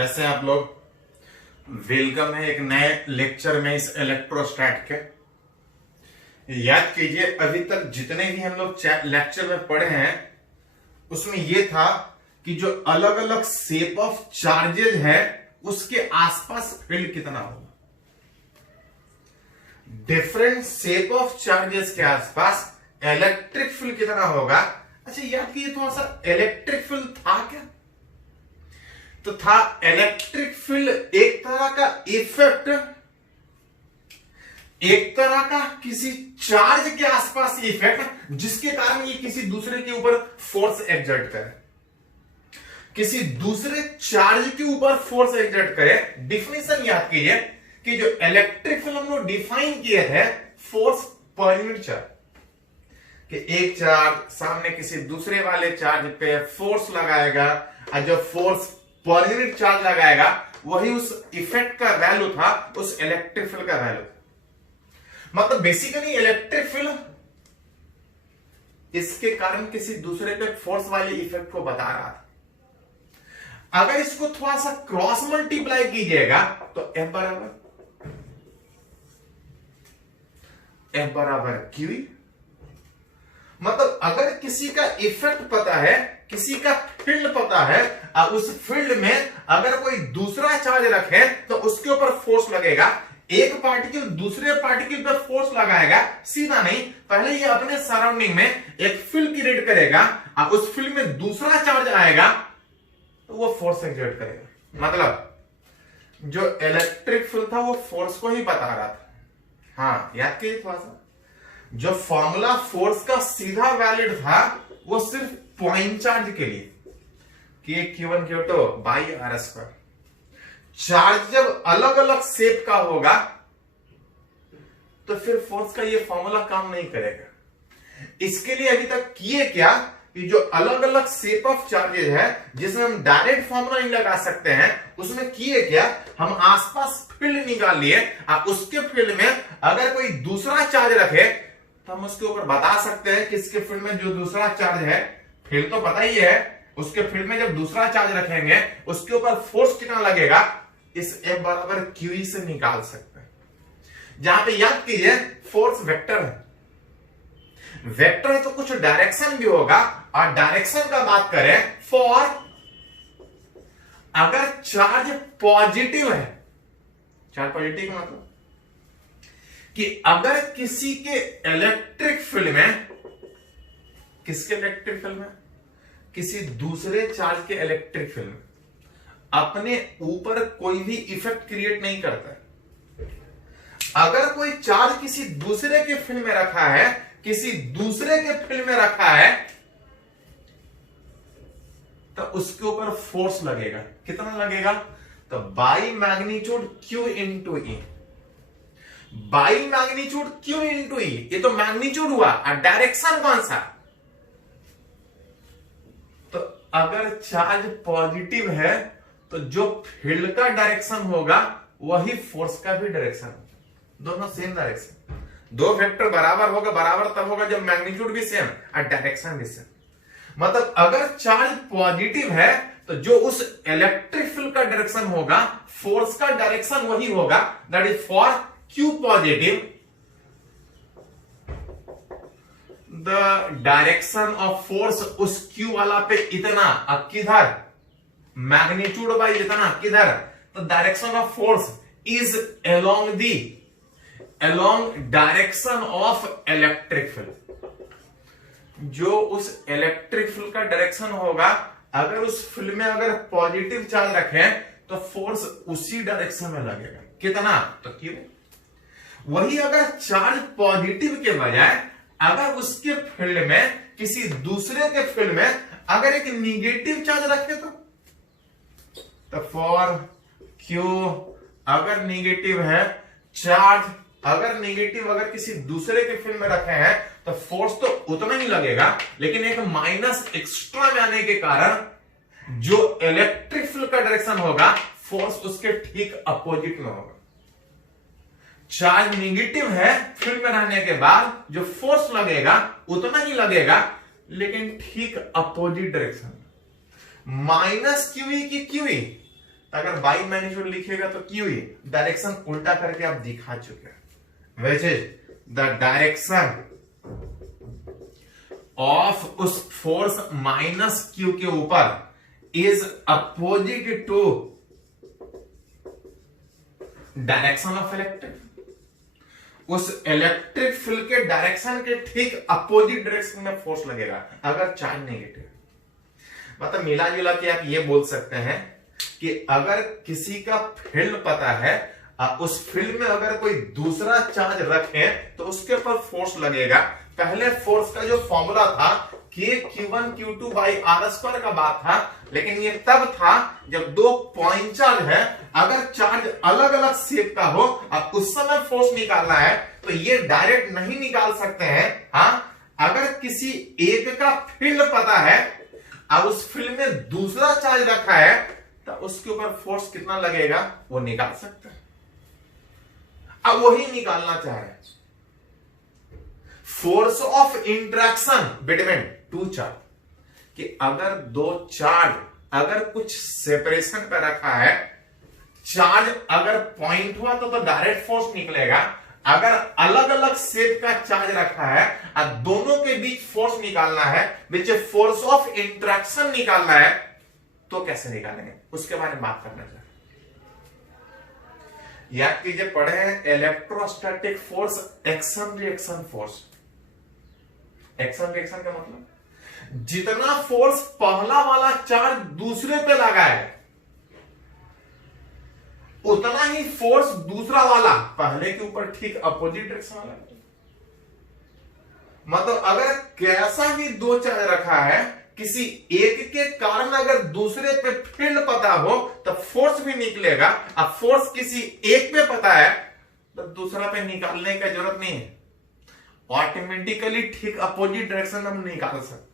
कैसे हैं आप लोग। वेलकम है एक नए लेक्चर में इस इलेक्ट्रोस्टैट के। याद कीजिए अभी तक जितने भी हम लोग लेक्चर में पढ़े हैं उसमें यह था कि जो अलग अलग शेप ऑफ चार्जेज है उसके आसपास फील्ड कितना होगा। डिफरेंट शेप ऑफ चार्जेस के आसपास इलेक्ट्रिक फील्ड कितना होगा। अच्छा याद कीजिए थोड़ा सा, इलेक्ट्रिक फील्ड था क्या? तो था इलेक्ट्रिक फील्ड एक तरह का इफेक्ट, एक तरह का किसी चार्ज के आसपास इफेक्ट जिसके कारण ये किसी दूसरे के ऊपर फोर्स एक्सर्ट करे, किसी दूसरे चार्ज के ऊपर फोर्स एक्सर्ट करे। डिफिनेशन याद कीजिए कि जो इलेक्ट्रिक फील्ड हम लोग डिफाइन किए थे फोर्स पर यूनिट चार्ज, कि एक चार्ज सामने किसी दूसरे वाले चार्ज पे फोर्स लगाएगा और जब फोर्स पर यूनिट चार्ज लगाएगा वही उस इफेक्ट का वैल्यू था, उस इलेक्ट्रिक फील्ड का वैल्यू। मतलब बेसिकली इलेक्ट्रिक फील्ड इसके कारण किसी दूसरे पे फोर्स वाले इफेक्ट को बता रहा था। अगर इसको थोड़ा सा क्रॉस मल्टीप्लाई कीजिएगा तो F बराबर क्यू। मतलब अगर किसी का इफेक्ट पता है, किसी का फील्ड पता है और उस फील्ड में अगर कोई दूसरा चार्ज रखे तो उसके ऊपर फोर्स लगेगा। एक पार्टिकल दूसरे पार्टिकल पर फोर्स लगाएगा, सीधा नहीं, पहले ये अपने सराउंडिंग में एक फील्ड क्रिएट करेगा और उस फील्ड में दूसरा चार्ज आएगा तो वो फोर्स एक्सर्ट करेगा। मतलब जो इलेक्ट्रिक फील्ड था वो फोर्स को ही बता रहा था। हाँ याद कीजिए थोड़ा सा, जो फॉर्मूला फोर्स का सीधा वैलिड था वो सिर्फ पॉइंट चार्ज के लिए, कि Q1 Q2 by R square. Charge जब अलग अलग शेप का होगा तो फिर फोर्स का ये फॉर्मूला काम नहीं करेगा। इसके लिए अभी तक किए क्या कि जो अलग अलग शेप ऑफ चार्जेज है जिसमें हम डायरेक्ट फॉर्मूला नहीं लगा सकते हैं, उसमें किए क्या, हम आसपास फील्ड निकाल लिए और उसके फील्ड में अगर कोई दूसरा चार्ज रखे तो हम उसके ऊपर बता सकते हैं कि इसके फील्ड में जो दूसरा चार्ज है, फील्ड तो पता ही है, उसके फील्ड में जब दूसरा चार्ज रखेंगे उसके ऊपर फोर्स कितना लगेगा, इस F बराबर QE से निकाल सकते हैं। जहां पे याद कीजिए फोर्स वेक्टर है, वेक्टर है तो कुछ डायरेक्शन भी होगा। और डायरेक्शन का बात करें फॉर, अगर चार्ज पॉजिटिव है, चार्ज पॉजिटिव मतलब कि अगर किसी के इलेक्ट्रिक फील्ड में, किसके इलेक्ट्रिक फील्ड में, किसी दूसरे चार्ज के इलेक्ट्रिक फील्ड में अपने ऊपर कोई भी इफेक्ट क्रिएट नहीं करता है। अगर कोई चार्ज किसी दूसरे के फील्ड में रखा है, किसी दूसरे के फील्ड में रखा है तो उसके ऊपर फोर्स लगेगा। कितना लगेगा, तो by magnitude Q into E। By magnitude Q into E, ये तो मैग्नीट्यूड हुआ और डायरेक्शन कौन सा। तो अगर चार्ज पॉजिटिव है तो जो फील्ड का डायरेक्शन होगा वही फोर्स का भी डायरेक्शन, दोनों सेम डायरेक्शन। दो वेक्टर बराबर होगा, बराबर तब होगा जब मैग्नीट्यूड भी सेम और डायरेक्शन भी सेम। मतलब अगर चार्ज पॉजिटिव है तो जो उस इलेक्ट्रिक फील्ड का डायरेक्शन होगा, फोर्स का डायरेक्शन वही होगा, that is for Q positive the direction of force उस Q वाला पे इतना, अब किधर, मैग्नीट्यूड बाई इतना, किधर, तो direction of force is along direction of electric field. जो उस इलेक्ट्रिक फील्ड का डायरेक्शन होगा, अगर उस फील्ड में अगर पॉजिटिव चार्ज रखें तो फोर्स उसी डायरेक्शन में लगेगा। कितना, तो क्यों। वही अगर चार्ज पॉजिटिव के बजाय अगर उसके फील्ड में, किसी दूसरे के फील्ड में अगर एक निगेटिव चार्ज रखे तो फॉर Q अगर निगेटिव है चार्ज, अगर निगेटिव अगर किसी दूसरे के फील्ड में रखे हैं तो फोर्स तो उतना ही लगेगा, लेकिन एक माइनस एक्स्ट्रा में आने के कारण जो इलेक्ट्रिक फील्ड का डायरेक्शन होगा फोर्स उसके ठीक अपोजिट में होगा। चार्ज निगेटिव है, फील्ड में रहने के बाद जो फोर्स लगेगा उतना ही लगेगा, लेकिन ठीक अपोजिट डायरेक्शन। माइनस क्यूई की क्यूई तो अगर बाई मैग्नीट्यूड लिखिएगा तो क्यू ही डायरेक्शन उल्टा करके आप दिखा चुके हैं, which is the direction of उस फोर्स माइनस क्यू के ऊपर is opposite to direction of electric. उस इलेक्ट्रिक फील्ड के डायरेक्शन के ठीक अपोजिट डायरेक्शन में फोर्स लगेगा अगर चार्ज नेगेटिव। मतलब मिला जुला के आप ये बोल सकते हैं कि अगर किसी का फील्ड पता है, उस फील्ड में अगर कोई दूसरा चार्ज रखे तो उसके ऊपर फोर्स लगेगा। पहले फोर्स का जो फॉर्मूला था Q1 Q2 by are square का बात था, लेकिन ये तब था जब दो पॉइंट चार्ज है, अगर चार्ज अलग अलग शेप का हो अब उस समय फोर्स निकालना है तो ये डायरेक्ट नहीं निकाल सकते हैं। हाँ, अगर किसी एक का फील्ड पता है अब उस फील्ड में दूसरा चार्ज रखा है तो उसके ऊपर फोर्स कितना लगेगा वो निकाल सकते हैं। अब वही निकालना चाह रहे हैं, force of interaction between two charge, कि अगर दो चार्ज अगर कुछ सेपरेशन पे रखा है, चार्ज अगर पॉइंट हुआ तो डायरेक्ट फोर्स निकलेगा। अगर अलग अलग शेप का चार्ज रखा है और दोनों के बीच फोर्स निकालना है, विच फोर्स ऑफ इंटरेक्शन निकालना है, तो कैसे निकालेंगे उसके बारे में बात करना चाहते हैं। याद कीजिए, पढ़े हैं electrostatic force, action reaction force. Action reaction का मतलब जितना फोर्स पहला वाला चार्ज दूसरे पे लगा है उतना ही फोर्स दूसरा वाला पहले के ऊपर ठीक अपोजिट डायरेक्शन वाला। मतलब अगर कैसा ही दो चार्ज रखा है, किसी एक के कारण अगर दूसरे पे फील्ड पता हो तो फोर्स भी निकलेगा। अब फोर्स किसी एक पे पता है तो दूसरा पे निकालने की जरूरत नहीं है, ऑटोमेटिकली ठीक अपोजिट डायरेक्शन में हम निकाल सकते।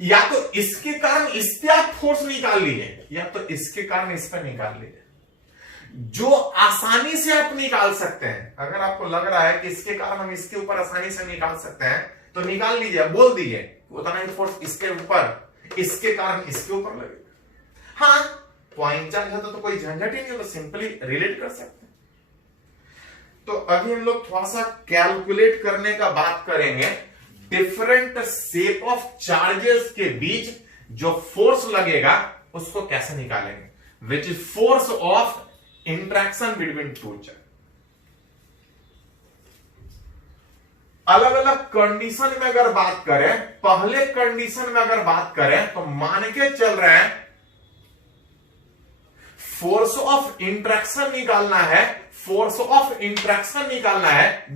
या तो इसके कारण इस पे आप फोर्स निकाल लीजिए, या तो इसके कारण इस पे निकाल लीजिए, जो आसानी से आप निकाल सकते हैं। अगर आपको लग रहा है कि इसके कारण हम इसके ऊपर आसानी से निकाल सकते हैं तो निकाल लीजिए, बोल दीजिए उतना ही फोर्स इसके ऊपर, इसके कारण इसके ऊपर लगेगा। हाँ, पॉइंट चार्ज है तो कोई झंझट ही नहीं, तो सिंपली रिलेट कर सकते हैं। तो अभी हम लोग थोड़ा सा कैलकुलेट करने का बात करेंगे, डिफरेंट शेप ऑफ चार्जेस के बीच जो फोर्स लगेगा उसको कैसे निकालेंगे, which is force of interaction between two charge. अलग अलग कंडीशन में अगर बात करें, पहले कंडीशन में अगर बात करें तो मान के चल रहे हैं फोर्स ऑफ इंटरेक्शन निकालना है, फोर्स ऑफ इंटरेक्शन निकालना है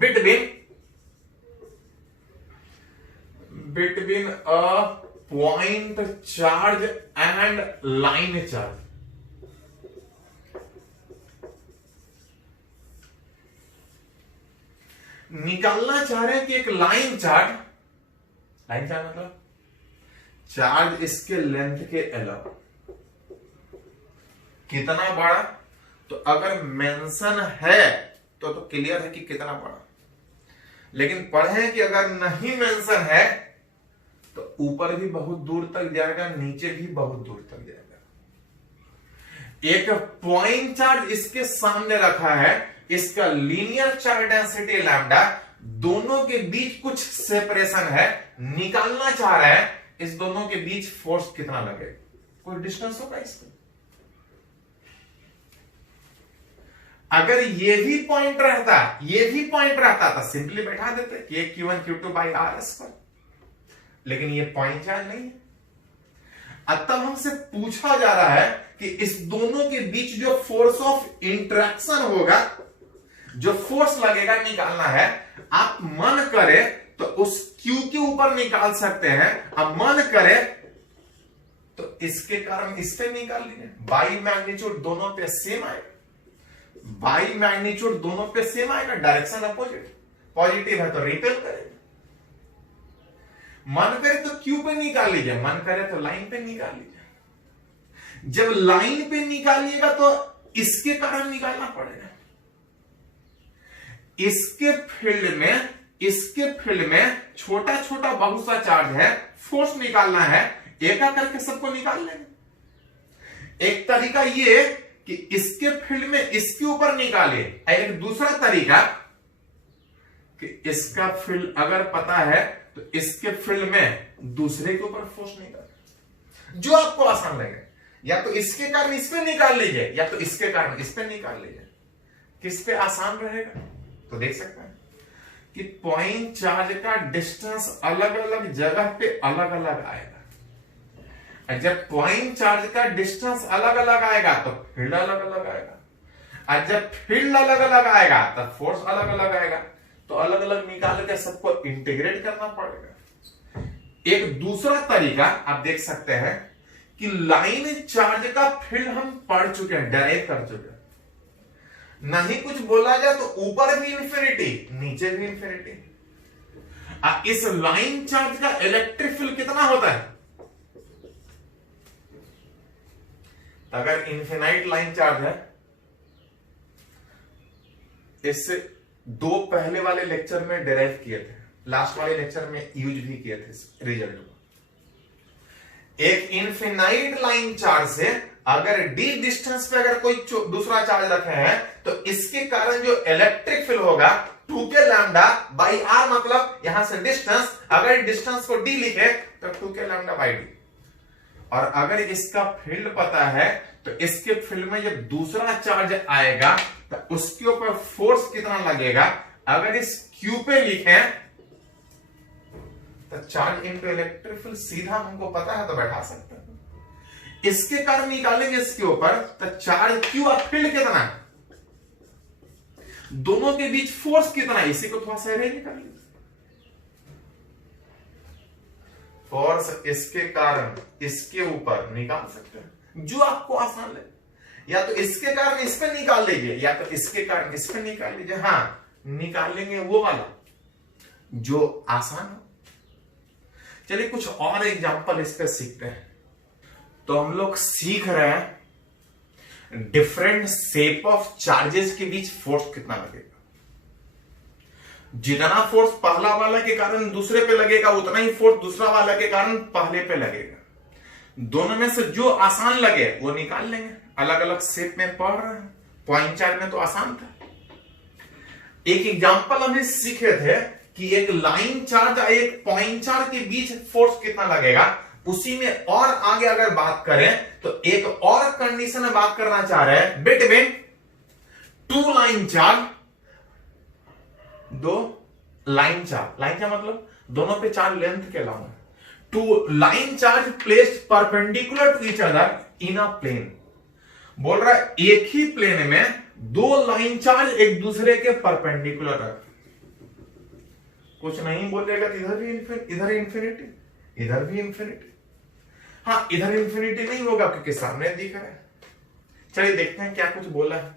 between a point charge and line charge. निकालना चाह रहे हैं कि एक लाइन चार्ज मतलब चार्ज इसके लेंथ के अलावा कितना बड़ा, तो अगर मेंशन है तो क्लियर है कि कितना बड़ा, लेकिन पढ़े कि अगर नहीं मेंशन है तो ऊपर भी बहुत दूर तक जाएगा, नीचे भी बहुत दूर तक जाएगा। एक पॉइंट चार्ज इसके सामने रखा है, इसका लीनियर चार्ज डेंसिटी लैम्डा, दोनों के बीच कुछ सेपरेशन है, निकालना चाह रहा है इस दोनों के बीच फोर्स कितना लगेगा, कोई डिस्टेंस होगा इसमें। अगर ये भी पॉइंट रहता तो सिंपली बैठा देते कि Q1 Q2 by are square, लेकिन ये पॉइंट चार्ज नहीं है। अब तब हमसे पूछा जा रहा है कि इस दोनों के बीच जो फोर्स ऑफ इंटरेक्शन होगा, जो फोर्स लगेगा, निकालना है। आप मन करे तो उस Q के ऊपर निकाल सकते हैं, अब मन करे तो इसके कारण इस पे निकाल लीजिए। बाई मैग्नीट्यूड दोनों पे सेम आएगा, बाई मैग्नीट्यूड दोनों पे सेम आएगा, डायरेक्शन अपोजिट, पॉजिटिव है तो रिपेल करेगा। मन करे तो Q पे निकाल लीजिए, मन करे तो लाइन पे निकाल लीजिए। जब लाइन पे निकालिएगा तो इसके कारण निकालना पड़ेगा। इसके फील्ड में छोटा छोटा बहुत सा चार्ज है, फोर्स निकालना है, एक करके सबको निकाल लेंगे। एक तरीका ये कि इसके फील्ड में इसके ऊपर निकाले, एक दूसरा तरीका कि इसका फील्ड अगर पता है तो इसके फील्ड में दूसरे के ऊपर फोर्स निकाले, जो आपको आसान लगे। या तो इसके कारण इस पे निकाल लीजिए, या तो इसके कारण इस पे निकाल लीजिए। किस पे आसान रहेगा? तो देख सकते हैं कि पॉइंट चार्ज का डिस्टेंस अलग अलग जगह पे अलग अलग आएगा। जब पॉइंट चार्ज का डिस्टेंस अलग अलग आएगा तो फील्ड अलग अलग आएगा, और जब फील्ड अलग अलग आएगा तब फोर्स अलग अलग आएगा। तो अलग अलग निकाल के सबको इंटीग्रेट करना पड़ेगा। एक दूसरा तरीका आप देख सकते हैं कि लाइन चार्ज का फील्ड हम पढ़ चुके हैं, डेराइव कर चुके हैं। नहीं कुछ बोला जाए तो ऊपर भी इंफिनिटी, नीचे भी इंफिनिटी। इस लाइन चार्ज का इलेक्ट्रिक फील्ड कितना होता है? अगर इनफिनाइट लाइन चार्ज है, इससे दो पहले वाले लेक्चर में डेराइव किए थे, लास्ट वाले लेक्चर में यूज भी किए थे रिजल्ट को। एक इनफिनाइट लाइन चार्ज से अगर डी डिस्टेंस पे अगर कोई दूसरा चार्ज रखे हैं तो इसके कारण जो इलेक्ट्रिक फील्ड होगा 2k लैम्डा बाई आर, मतलब यहां से डिस्टेंस, अगर डिस्टेंस को डी लिखे तो 2k लैम्डा बाई डी। और अगर इसका फील्ड पता है तो इसके फील्ड में जब दूसरा चार्ज आएगा तो उसके ऊपर फोर्स कितना लगेगा। अगर इस क्यू पे लिखे तो चार्ज इनटू इलेक्ट्रिक फील्ड सीधा हमको पता है तो बैठा सकते हैं। इसके कारण निकालेंगे इसके ऊपर तो चार्ज क्यू और फील्ड कितना है, दोनों के बीच फोर्स कितना है, इसी को थोड़ा सा अरेंज कर लीजिए। फोर्स इसके कारण इसके ऊपर निकाल सकते हैं, जो आपको आसान लगे। या तो इसके कारण इस पे निकाल लीजिए, या तो इसके कारण इस पे निकाल लीजिए। हाँ, निकालेंगे वो वाला जो आसान हो। चलिए कुछ और एग्जांपल इस पे सीखते हैं। तो हम लोग सीख रहे हैं डिफरेंट शेप ऑफ चार्जेस के बीच फोर्स कितना लगेगा। जितना फोर्स पहला वाला के कारण दूसरे पे लगेगा उतना ही फोर्स दूसरा वाला के कारण पहले पे लगेगा। दोनों में से जो आसान लगे वो निकाल लेंगे। अलग अलग शेप में पढ़ रहे हैं, पॉइंट चार्ज में तो आसान था। एक एग्जांपल हमने सीखे थे कि एक लाइन चार्ज और एक पॉइंट चार्ज के बीच फोर्स कितना लगेगा। उसी में और आगे अगर बात करें तो एक और कंडीशन में बात करना चाह रहे हैं बिटवीन टू लाइन चार्ज, दो लाइन चार्ज। लाइन चार्ज मतलब दोनों पे चार्ज लेंथ के अलावा two line charge placed perpendicular to each other in a plane. बोल रहा है एक ही प्लेन में दो लाइन चार्ज एक दूसरे के परपेंडिकुलर रख। कुछ नहीं बोलेगा तो इधर भी इधर इंफिनिटी, इधर भी इंफिनिटी। हाँ, इधर इंफिनिटी नहीं होगा क्योंकि सामने दिख रहा है। चलिए देखते हैं क्या कुछ बोला है।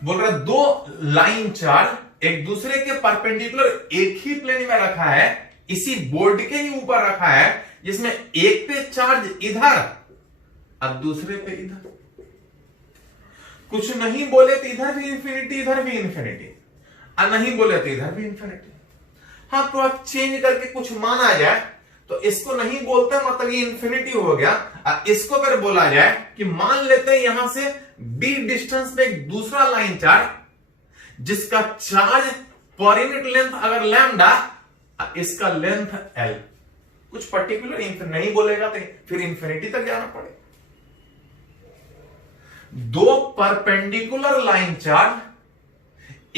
बोल रहा है दो लाइन चार्ज एक दूसरे के परपेंडिकुलर एक ही प्लेन में रखा है, इसी बोर्ड के ही ऊपर रखा है, जिसमें एक पे चार्ज इधर और दूसरे पे इधर। कुछ नहीं बोले तो इधर भी इंफिनिटी, इधर भी इंफिनिटी, और नहीं बोले तो इधर भी इंफिनिटी। हाँ, तो आप चेंज करके कुछ मान आ जाए तो इसको नहीं बोलते मतलब ये इंफिनिटी हो गया। इसको अगर बोला जाए कि मान लेते हैं यहां से डी डिस्टेंस पे एक दूसरा लाइन चार्ज जिसका चार्ज पर यूनिट लेंथ अगर लैम्डा, इसका लेंथ एल, कुछ पर्टिकुलर नहीं बोलेगा तो फिर इंफिनिटी तक जाना पड़ेगा। दो परपेंडिकुलर लाइन चार्ज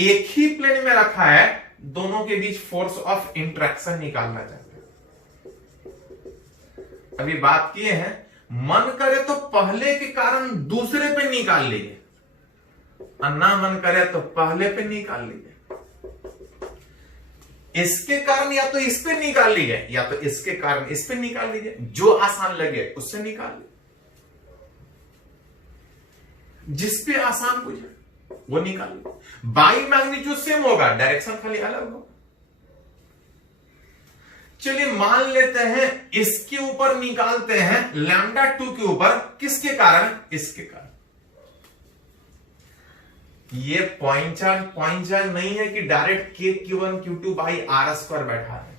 एक ही प्लेन में रखा है, दोनों के बीच फोर्स ऑफ इंटरेक्शन निकालना चाहते हैं। अभी बात किए हैं, मन करे तो पहले के कारण दूसरे पे निकाल लीजिए, और ना मन करे तो पहले पे निकाल लीजिए। इसके कारण या तो इस पे निकाल लीजिए, या तो इसके कारण इस पे निकाल लीजिए। जो आसान लगे उससे निकाल लीजिए, जिस पे आसान पूछे वो निकाल लीजिए। बाई मैग्नीट्यूड सेम होगा, डायरेक्शन खाली अलग होगा। चलिए मान लेते हैं इसके ऊपर निकालते हैं लैम्डा 2 के ऊपर, किसके कारण? इसके कारण। ये पॉइंट चार्ज नहीं है कि direct k q1 q2 by r square बैठा है।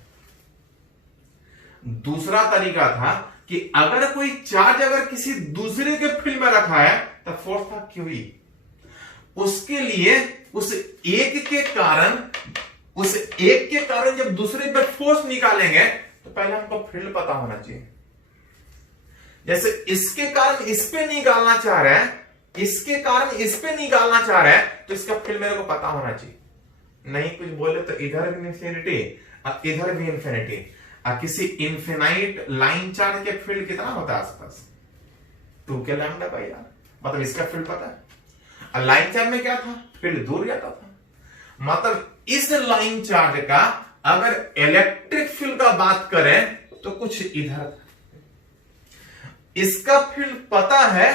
दूसरा तरीका था कि अगर कोई चार्ज अगर किसी दूसरे के फील्ड में रखा है तो फोर्स था QE। उसके लिए उस एक के कारण जब दूसरे पे फोर्स निकालेंगे तो पहले हमको फील्ड पता होना चाहिए। जैसे इसके कारण इस पे निकालना चाह रहा है, इसके कारण इस पे निकालना चाह रहा है, तो इसका फील्ड मेरे को पता होना चाहिए। नहीं कुछ बोले तो इधर भी इंफिनिटी इधर भी इंफिनिटी। किसी इनफिनाइट लाइन चार्ज के फील्ड कितना होता है आसपास? 2k lambda by are. मतलब इसका फील्ड पता है। लाइन चार्ज में क्या था? फील्ड दूर जाता था। मतलब इस लाइन चार्ज का अगर इलेक्ट्रिक फील्ड का बात करें तो कुछ इधर, इसका फील्ड पता है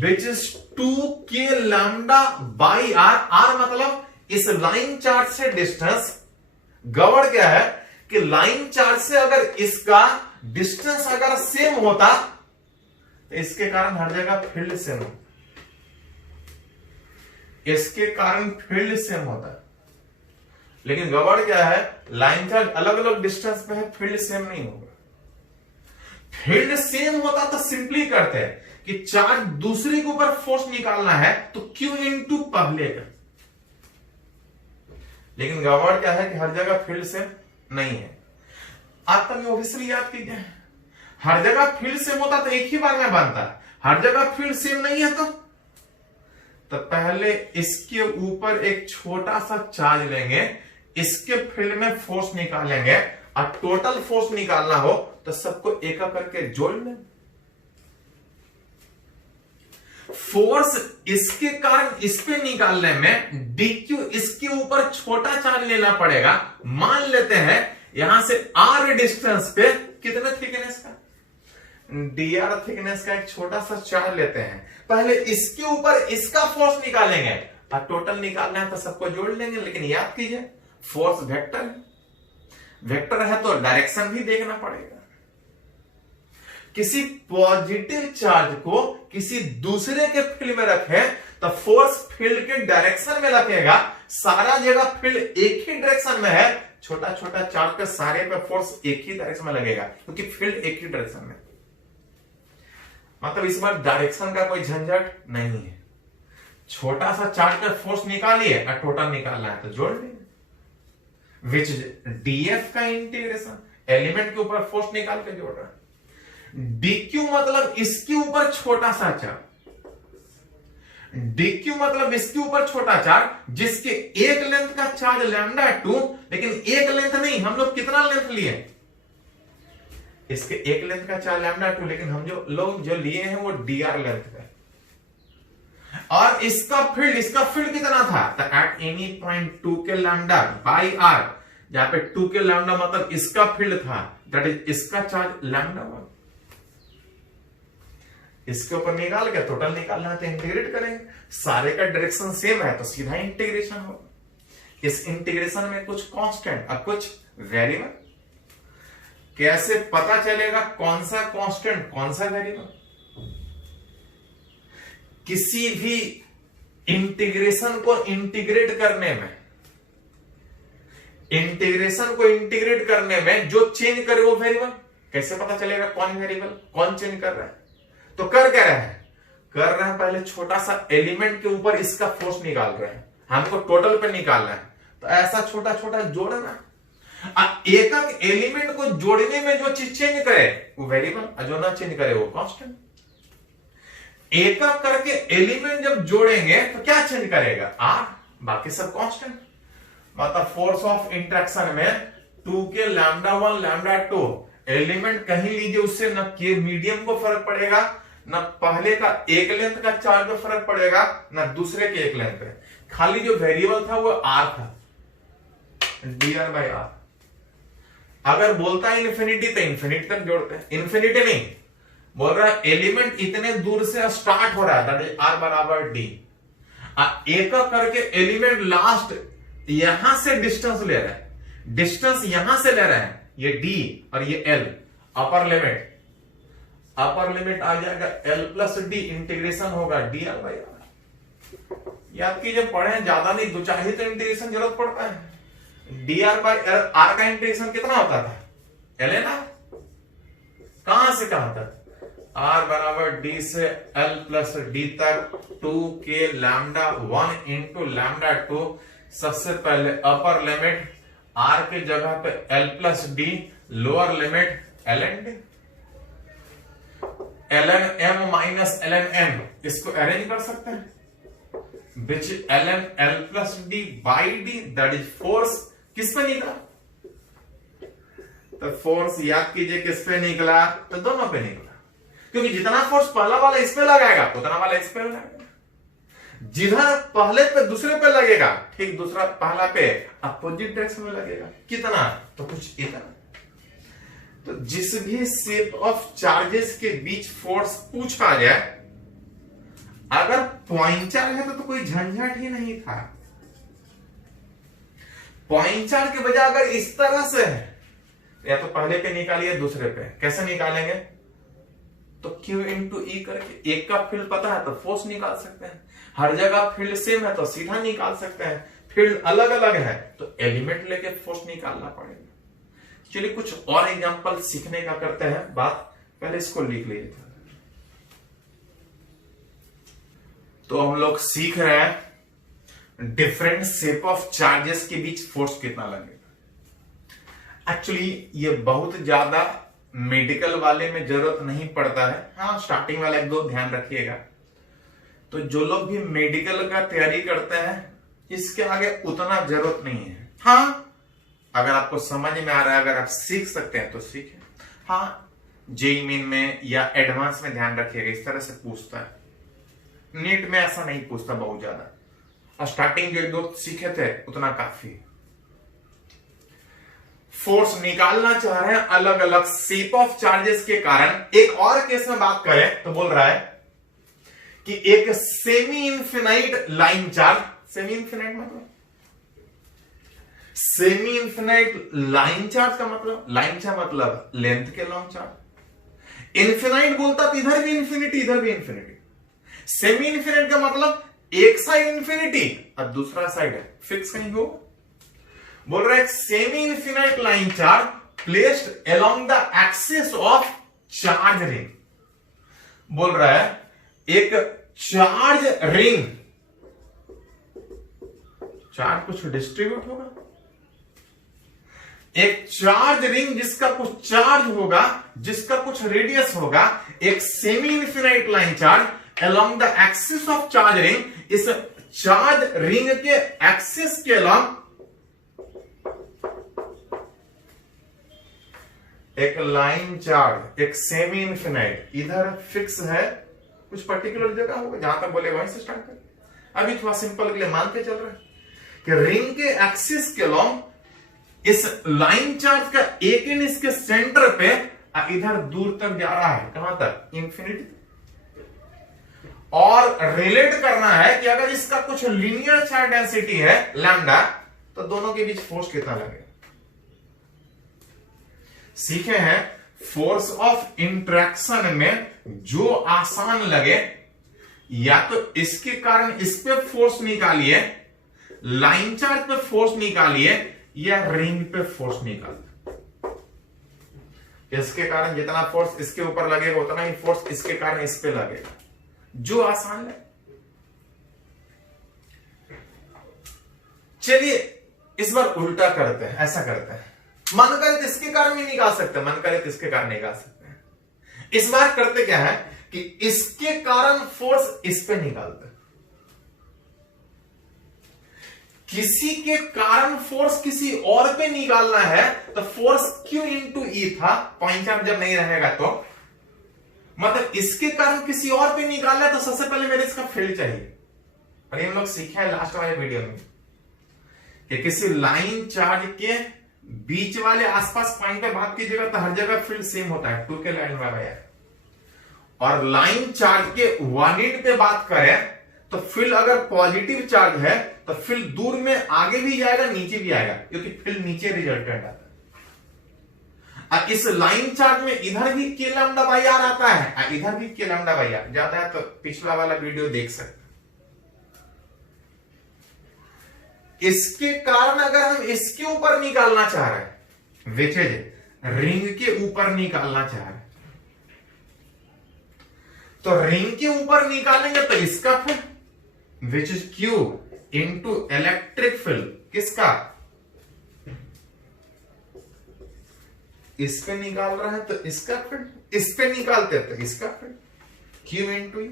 which is 2k lambda by r. R मतलब इस लाइन चार्ज से डिस्टेंस। गवर्ड क्या है कि लाइन चार्ज से अगर इसका डिस्टेंस अगर सेम होता तो इसके कारण हर जगह फील्ड सेम होता, इसके कारण फील्ड सेम होता है। लेकिन गवर्ड क्या है, लाइन चार्ज अलग अलग डिस्टेंस पे है, फील्ड सेम नहीं होगा। फील्ड सेम होता तो सिंपली करते हैं कि चार्ज दूसरे के ऊपर फोर्स निकालना है तो Q इंटू पहले का। लेकिन गवर्ड क्या है कि हर जगह फील्ड सेम नहीं है। आप तक ऑब्वियसली याद कीजिए, हर जगह फील्ड सेम होता तो एक ही बार में बनता, हर जगह फील्ड सेम नहीं है तो पहले इसके ऊपर एक छोटा सा चार्ज लेंगे, इसके फील्ड में फोर्स निकालेंगे और टोटल फोर्स निकालना हो तो सबको एक करके जोड़ लें। फोर्स इसके कारण इस पे निकालने में dq इसके ऊपर छोटा चार्ज लेना पड़ेगा। मान लेते हैं यहां से r डिस्टेंस पे कितने थिकनेस का, dr थिकनेस का एक छोटा सा चार्ज लेते हैं। पहले इसके ऊपर इसका फोर्स निकालेंगे और टोटल निकालना है तो सबको जोड़ लेंगे। लेकिन याद कीजिए फोर्स वेक्टर है, वेक्टर है तो डायरेक्शन भी देखना पड़ेगा। किसी पॉजिटिव चार्ज को किसी दूसरे के फील्ड में रखें तो फोर्स फील्ड के डायरेक्शन में लगेगा। सारा जगह फील्ड एक ही डायरेक्शन में है, छोटा छोटा चार्ज पे सारे पे फोर्स एक ही डायरेक्शन में लगेगा क्योंकि फील्ड एक ही डायरेक्शन में। मतलब इस बार डायरेक्शन का कोई झंझट नहीं है। छोटा सा चार्ज पे फोर्स निकालिए और टोटल निकालना है तो जोड़ लेंगे। विच डीएफ का इंटीग्रेशन, एलिमेंट के ऊपर फोर्स निकाल के जोड़ रहा है। dq मतलब इसके ऊपर छोटा सा चार्ज, dq मतलब इसके ऊपर छोटा चार्ज जिसके एक लेंथ का चार्ज लैम्डा 2, लेकिन एक लेंथ नहीं, हम लोग कितना लेंथ लिए, इसके एक लेंथ का चार्ज लैम्डा 2, लेकिन हम जो लिए हैं वो dr लेंथ का। और इसका फील्ड कितना था, तो at any point 2k lambda by r, जहां पे 2k लैम्डा मतलब इसका फील्ड था, दैट इज इसका चार्ज लैम्डा 1। इसके ऊपर निकाल के टोटल निकालना है तो इंटीग्रेट करेंगे। सारे का डायरेक्शन सेम है तो सीधा इंटीग्रेशन होगा। इस इंटीग्रेशन में कुछ कांस्टेंट और कुछ वेरिएबल। कैसे पता चलेगा कौन सा कांस्टेंट कौन सा वेरिएबल? किसी भी इंटीग्रेशन को इंटीग्रेट करने में जो चेंज करे वो वेरिएबल। कैसे पता चलेगा कौन वेरिएबल कौन चेंज कर रहा है? तो कर क्या रहे हैं पहले छोटा सा एलिमेंट के ऊपर इसका फोर्स निकाल रहे हैं, हमको टोटल पे निकालना है तो ऐसा छोटा छोटा जोड़ना। एक एक एलिमेंट को जोड़ने में जो चीज चेंज करे वो वेरिएबल और जो ना चेंज करे वो कांस्टेंट। एक एक करके एलिमेंट जब जोड़ेंगे तो क्या चेंज करेगा, r, बाकी सब कांस्टेंट। मतलब फोर्स ऑफ इंट्रैक्शन में 2k लैम्डा 1 लैम्डा 2 एलिमेंट कहीं लीजिए, उससे न के मीडियम को फर्क पड़ेगा, न पहले का एक लेंथ का चार्ज पे फर्क पड़ेगा, न दूसरे के एक लेंथ पे। खाली जो वेरिएबल था वो r था, dr बाई r। अगर बोलता है इन्फिनिटी तो इन्फिनिटी तक जोड़ते हैं। इन्फिनिटी नहीं बोल रहा है, एलिमेंट इतने दूर से स्टार्ट हो रहा है, दैट इज r बराबर d। एक करके एलिमेंट लास्ट यहां से डिस्टेंस ले रहा है, डिस्टेंस यहां से ले रहा है, ये d और ये l। अपर लिमिट आ जाएगा l प्लस डी, इंटीग्रेशन होगा dr बाई r। याद कीजिए पढ़े ज्यादा नहीं, दो चार ही तो इंटीग्रेशन जरूरत पड़ता है। dr बाई r का इंटीग्रेशन कितना होता था, l है ना, कहां से कहां तक? R बराबर D से L प्लस D तक 2k लैम्डा 1 इंटू लैम्डा 2। सबसे पहले अपर लिमिट R के जगह पे L plus D, lower limit ln D, ln m minus ln m, इसको अरेंज कर सकते हैं विच ln L plus D by D, that is force. किस पे निकला? तो फोर्स याद कीजिए किस पे निकला? तो दोनों पे निकला, क्योंकि जितना फोर्स पहला वाला इस पे लगाएगा उतना वाला इस पे लगेगा। जिधर पहले पे दूसरे पे लगेगा, ठीक दूसरा पहला पे अपोजिट डायरेक्शन में लगेगा। कितना? तो कुछ इतना। तो जिस भी शेप ऑफ चार्जेस के बीच फोर्स पूछा जाए, अगर पॉइंट चार्ज है तो कोई झंझट ही नहीं था। पॉइंट चार्ज के बजाय अगर इस तरह से है, या तो पहले पे निकालिए दूसरे पे। कैसे निकालेंगे? तो Q इंटू ई करके, एक का फील्ड पता है तो फोर्स निकाल सकते हैं। हर जगह फील्ड सेम है तो सीधा निकाल सकते हैं। फील्ड अलग अलग है तो एलिमेंट लेके फोर्स निकालना पड़ेगा। चलिए कुछ और एग्जांपल सीखने का करते हैं बात। पहले इसको लिख लीजिए। तो हम लोग सीख रहे हैं डिफरेंट शेप ऑफ चार्जेस के बीच फोर्स कितना लगेगा। एक्चुअली ये बहुत ज्यादा मेडिकल वाले में जरूरत नहीं पड़ता है। हाँ, स्टार्टिंग वाला एक दो ध्यान रखिएगा। तो जो लोग भी मेडिकल का तैयारी करते हैं, इसके आगे उतना जरूरत नहीं है। हाँ, अगर आपको समझ में आ रहा है, अगर आप सीख सकते हैं तो सीखें। हाँ, जेईई मेन में या एडवांस में ध्यान रखिएगा, इस तरह से पूछता है। नीट में ऐसा नहीं पूछता बहुत ज्यादा, और स्टार्टिंग जो एक दो सीखे थे उतना काफी। फोर्स निकालना चाह रहे हैं अलग अलग शेप ऑफ चार्जेस के कारण। एक और केस में बात करें तो बोल रहा है कि एक semi infinite line charge, semi infinite मतलब, सेमी इंफिनाइट लाइन चार्ज का मतलब, लाइन चार्ज मतलब लेंथ के लॉन्ग चार्ज। इंफिनाइट बोलता तो इधर भी इंफिनिटी इधर भी इंफिनिटी। सेमी इंफिनिट का मतलब एक साइड इंफिनिटी और दूसरा साइड है फिक्स कहीं हो। बोल रहा है semi infinite line charge placed along the axis of charge ring. बोल रहा है एक चार्ज रिंग, चार्ज कुछ डिस्ट्रीब्यूट होगा, एक चार्ज रिंग जिसका कुछ चार्ज होगा, जिसका कुछ रेडियस होगा, एक semi infinite line charge along the axis of charge ring, इस चार्ज रिंग के एक्सिस के अलोंग एक लाइन चार्ज, एक सेमी इंफिनाइट, इधर फिक्स है, कुछ पर्टिकुलर जगह होगा, जहां तक बोलेगा वहीं से स्टार्ट कर। अभी थोड़ा सिंपल के लिए मानते चल रहे हैं कि रिंग के एक्सिस के अलोंग इस लाइन चार्ज का एक एंड इसके सेंटर पे इधर दूर तक जा रहा है। कहां तक? इंफिनिटी। और रिलेट करना है कि अगर इसका कुछ लीनियर चार्ज डेंसिटी है लैम्डा, तो दोनों के बीच फोर्स कितना लगेगा। सीखे हैं फोर्स ऑफ इंट्रैक्शन में जो आसान लगे, या तो इसके कारण इस पे फोर्स निकालिए, लाइन चार्ज पे फोर्स निकालिए, या रिंग पे फोर्स निकालिए। इसके कारण जितना फोर्स इसके ऊपर लगेगा उतना ही फोर्स इसके कारण इस पे लगेगा, जो आसान है। चलिए इस बार उल्टा करते हैं, ऐसा करते हैं। मन करे तो इसके कारण भी निकाल सकते हैं, मन करे तो इसके कारण निकाल सकते हैं। इस बार करते क्या है कि इसके कारण फोर्स इस पे निकालते हैं। किसी के कारण फोर्स किसी और पे निकालना है तो फोर्स Q इंटू ई था, पॉइंट चार्ज जब नहीं रहेगा तो, मतलब इसके कारण किसी और पे निकालना है तो सबसे पहले मेरे इसका फील्ड चाहिए। और ये हम लोग सीखे हैं लास्ट वाले वीडियो में कि किसी लाइन चार्ज के बीच वाले आसपास पॉइंट पे बात कीजिएगा तो हर जगह फील्ड सेम होता है, 2 के लाइन में। और लाइन चार्ज के वन एंड पे बात करें तो फील्ड अगर पॉजिटिव चार्ज है तो फील्ड दूर में आगे भी जाएगा नीचे भी आएगा, क्योंकि फील्ड नीचे रिजल्टेंट आता है। और इस लाइन चार्ज में इधर भी के लैम्डा बाई आर आता है और इधर भी के लैम्डा बाई आर जाता है, तो पिछला वाला वीडियो देख सकते हैं। इसके कारण अगर हम इसके ऊपर निकालना चाह रहे हैं, विच इज रिंग के ऊपर निकालना चाह रहे हैं, तो रिंग के ऊपर निकालेंगे तो इसका field which is Q into electric field किसका, इस पे निकाल रहा है तो इसका फील्ड, इस पे निकालते हैं तो इसका फील्ड, क्यू इंटू ई।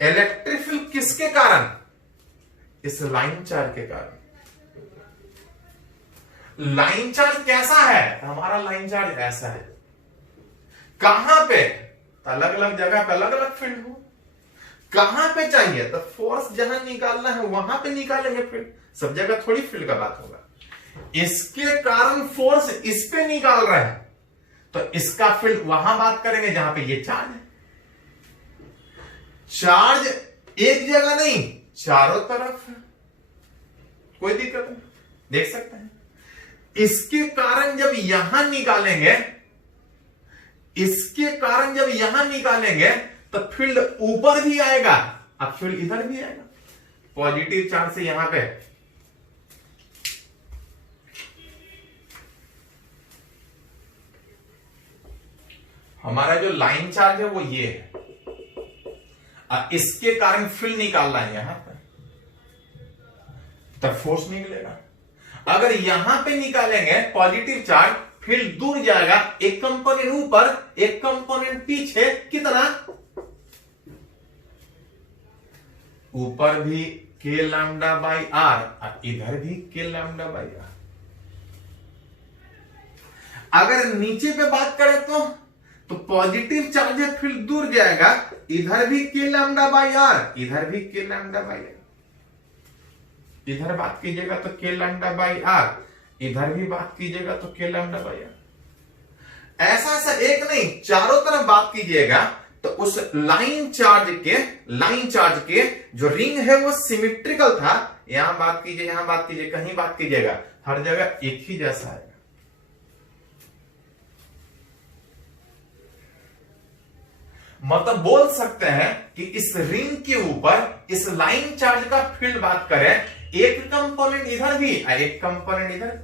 इलेक्ट्रिक फील्ड किसके कारण, इस लाइन चार्ज के कारण। लाइन चार्ज कैसा है, हमारा लाइन चार्ज ऐसा है। कहां पे, अलग अलग जगह पे अलग अलग फील्ड हो। कहां पे चाहिए, तो फोर्स जहां निकालना है वहां पे निकालेंगे फील्ड, सब जगह थोड़ी फील्ड का बात होगा। इसके कारण फोर्स इस पे निकाल रहा है तो इसका फील्ड वहां बात करेंगे जहां पे ये चार्ज है। चार्ज एक जगह नहीं, चारों तरफ है, कोई दिक्कत नहीं, देख सकते हैं। इसके कारण जब यहां निकालेंगे, इसके कारण जब यहां निकालेंगे तो फील्ड ऊपर भी आएगा, अब फील्ड इधर भी आएगा। पॉजिटिव चार्ज से यहां पे हमारा जो लाइन चार्ज है वो ये है, और इसके कारण फील्ड निकालना है यहां पर, तब फोर्स निकलेगा। अगर यहां पे निकालेंगे पॉजिटिव चार्ज, फील्ड दूर जाएगा, एक कंपोनेंट ऊपर एक कंपोनेंट पीछे, कितना, ऊपर भी के लैम्डा बाई आर और इधर भी के लैम्डा बाई आर। अगर नीचे पे बात करें तो पॉजिटिव चार्ज है, फील्ड दूर जाएगा, इधर भी के लैम्डा बाई आर, इधर भी के लैम्डा बाई आर। इधर बात कीजिएगा तो के लैम्डा बाई आर, इधर भी बात कीजिएगा तो के लैम्डा बाई आर। ऐसा ऐसा एक नहीं, चारों तरफ बात कीजिएगा तो उस लाइन चार्ज के जो रिंग है वो सिमेट्रिकल था। यहां बात कीजिए, यहां बात कीजिए, कहीं बात कीजिएगा, हर जगह एक ही जैसा है। मतलब बोल सकते हैं कि इस रिंग के ऊपर इस लाइन चार्ज का फील्ड बात करें, एक कंपोनेंट इधर भी और एक कंपोनेंट इधर।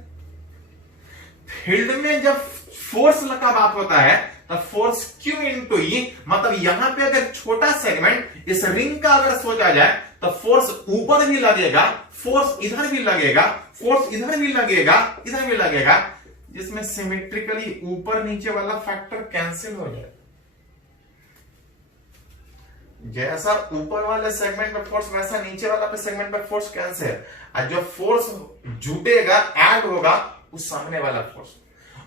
फील्ड में जब फोर्स का बात होता है तो फोर्स क्यू इंटू ई, मतलब यहां पे अगर छोटा सेगमेंट इस रिंग का अगर सोचा जाए तो फोर्स ऊपर भी लगेगा, फोर्स इधर भी लगेगा, फोर्स इधर भी लगेगा, इधर भी लगेगा, जिसमें सिमेट्रिकली ऊपर नीचे वाला फैक्टर कैंसिल हो जाए। जैसा ऊपर वाले सेगमेंट में फोर्स वैसा नीचे वाला पे सेगमेंट में फोर्स कैंसिल, और जो फोर्स जुटेगा ऐड होगा उस सामने वाला फोर्स।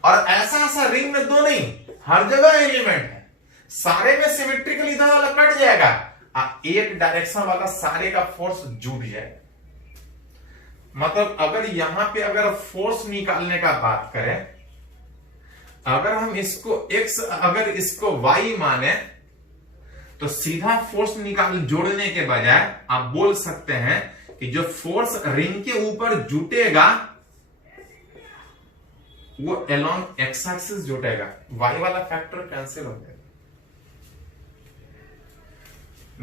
और ऐसा ऐसा रिंग में दो नहीं, हर जगह एलिमेंट है, सारे में सिमेट्रिकल इधर वाला कट जाएगा, एक डायरेक्शन वाला सारे का फोर्स जुट जाएगा। मतलब अगर यहां पे अगर फोर्स निकालने का बात करें, अगर हम इसको x, अगर इसको y माने तो सीधा फोर्स निकाल जोड़ने के बजाय आप बोल सकते हैं कि जो फोर्स रिंग के ऊपर जुटेगा वो अलोंग एक्स एक्सिस जुटेगा, वाई वाला फैक्टर कैंसिल हो जाएगा।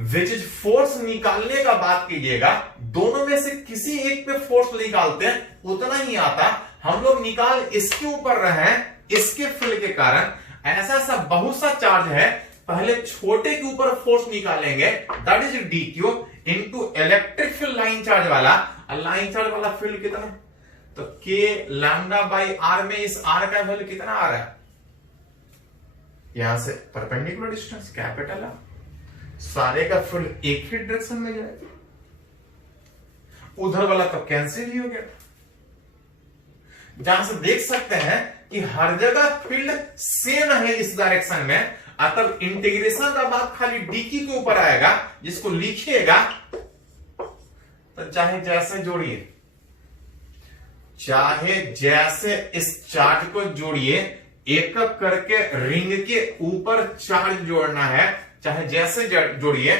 विच इज फोर्स निकालने का बात कीजिएगा, दोनों में से किसी एक पे फोर्स निकालते हैं उतना ही आता। हम लोग निकाल इसके ऊपर रहे हैं, इसके फील्ड के कारण। ऐसा ऐसा बहुत सा चार्ज है, पहले छोटे के ऊपर फोर्स निकालेंगे, that is D Q into electric field line charge वाला। लाइन चार्ज वाला फील्ड कितना, तो के लैम्डा बाई आर में इस आर का वैल्यू कितना आ रहा है, यहां से परपेंडिकुलर डिस्टेंस कैपिटल आर, सारे का फील्ड एक ही डायरेक्शन में जाएगा, उधर वाला तो कैंसिल ही हो गया। जहां से देख सकते हैं कि हर जगह फील्ड सेम है इस डायरेक्शन में, तब इंटीग्रेशन का बात खाली डीकी के ऊपर आएगा, जिसको लिखिएगा तो चाहे जैसे जोड़िए, चाहे जैसे इस चार्ज को जोड़िए, एक एक करके रिंग के ऊपर चार्ज जोड़ना है, चाहे जैसे जोड़िए,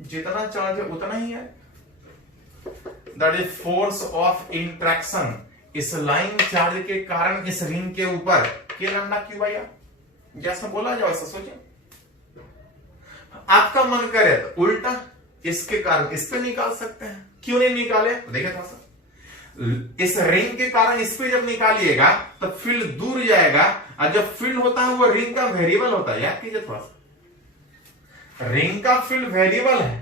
जितना चार्ज है उतना ही है। That is force of interaction, इस लाइन चार्ज के कारण इस रिंग के ऊपर के लैम्डा क्यू बाई आर, जैसा बोला जाओ ऐसा सोचिए। आपका मन करे तो उल्टा इसके कारण इस पे निकाल सकते हैं, क्यों नहीं निकाले तो देखिए थोड़ा सा, इस रिंग के कारण इस पे जब निकालिएगा तो फील्ड दूर जाएगा, और जब फील्ड होता है वो रिंग का वेरिएबल होता है, याद कीजिए थोड़ा सा। रिंग का फील्ड वेरिएबल है,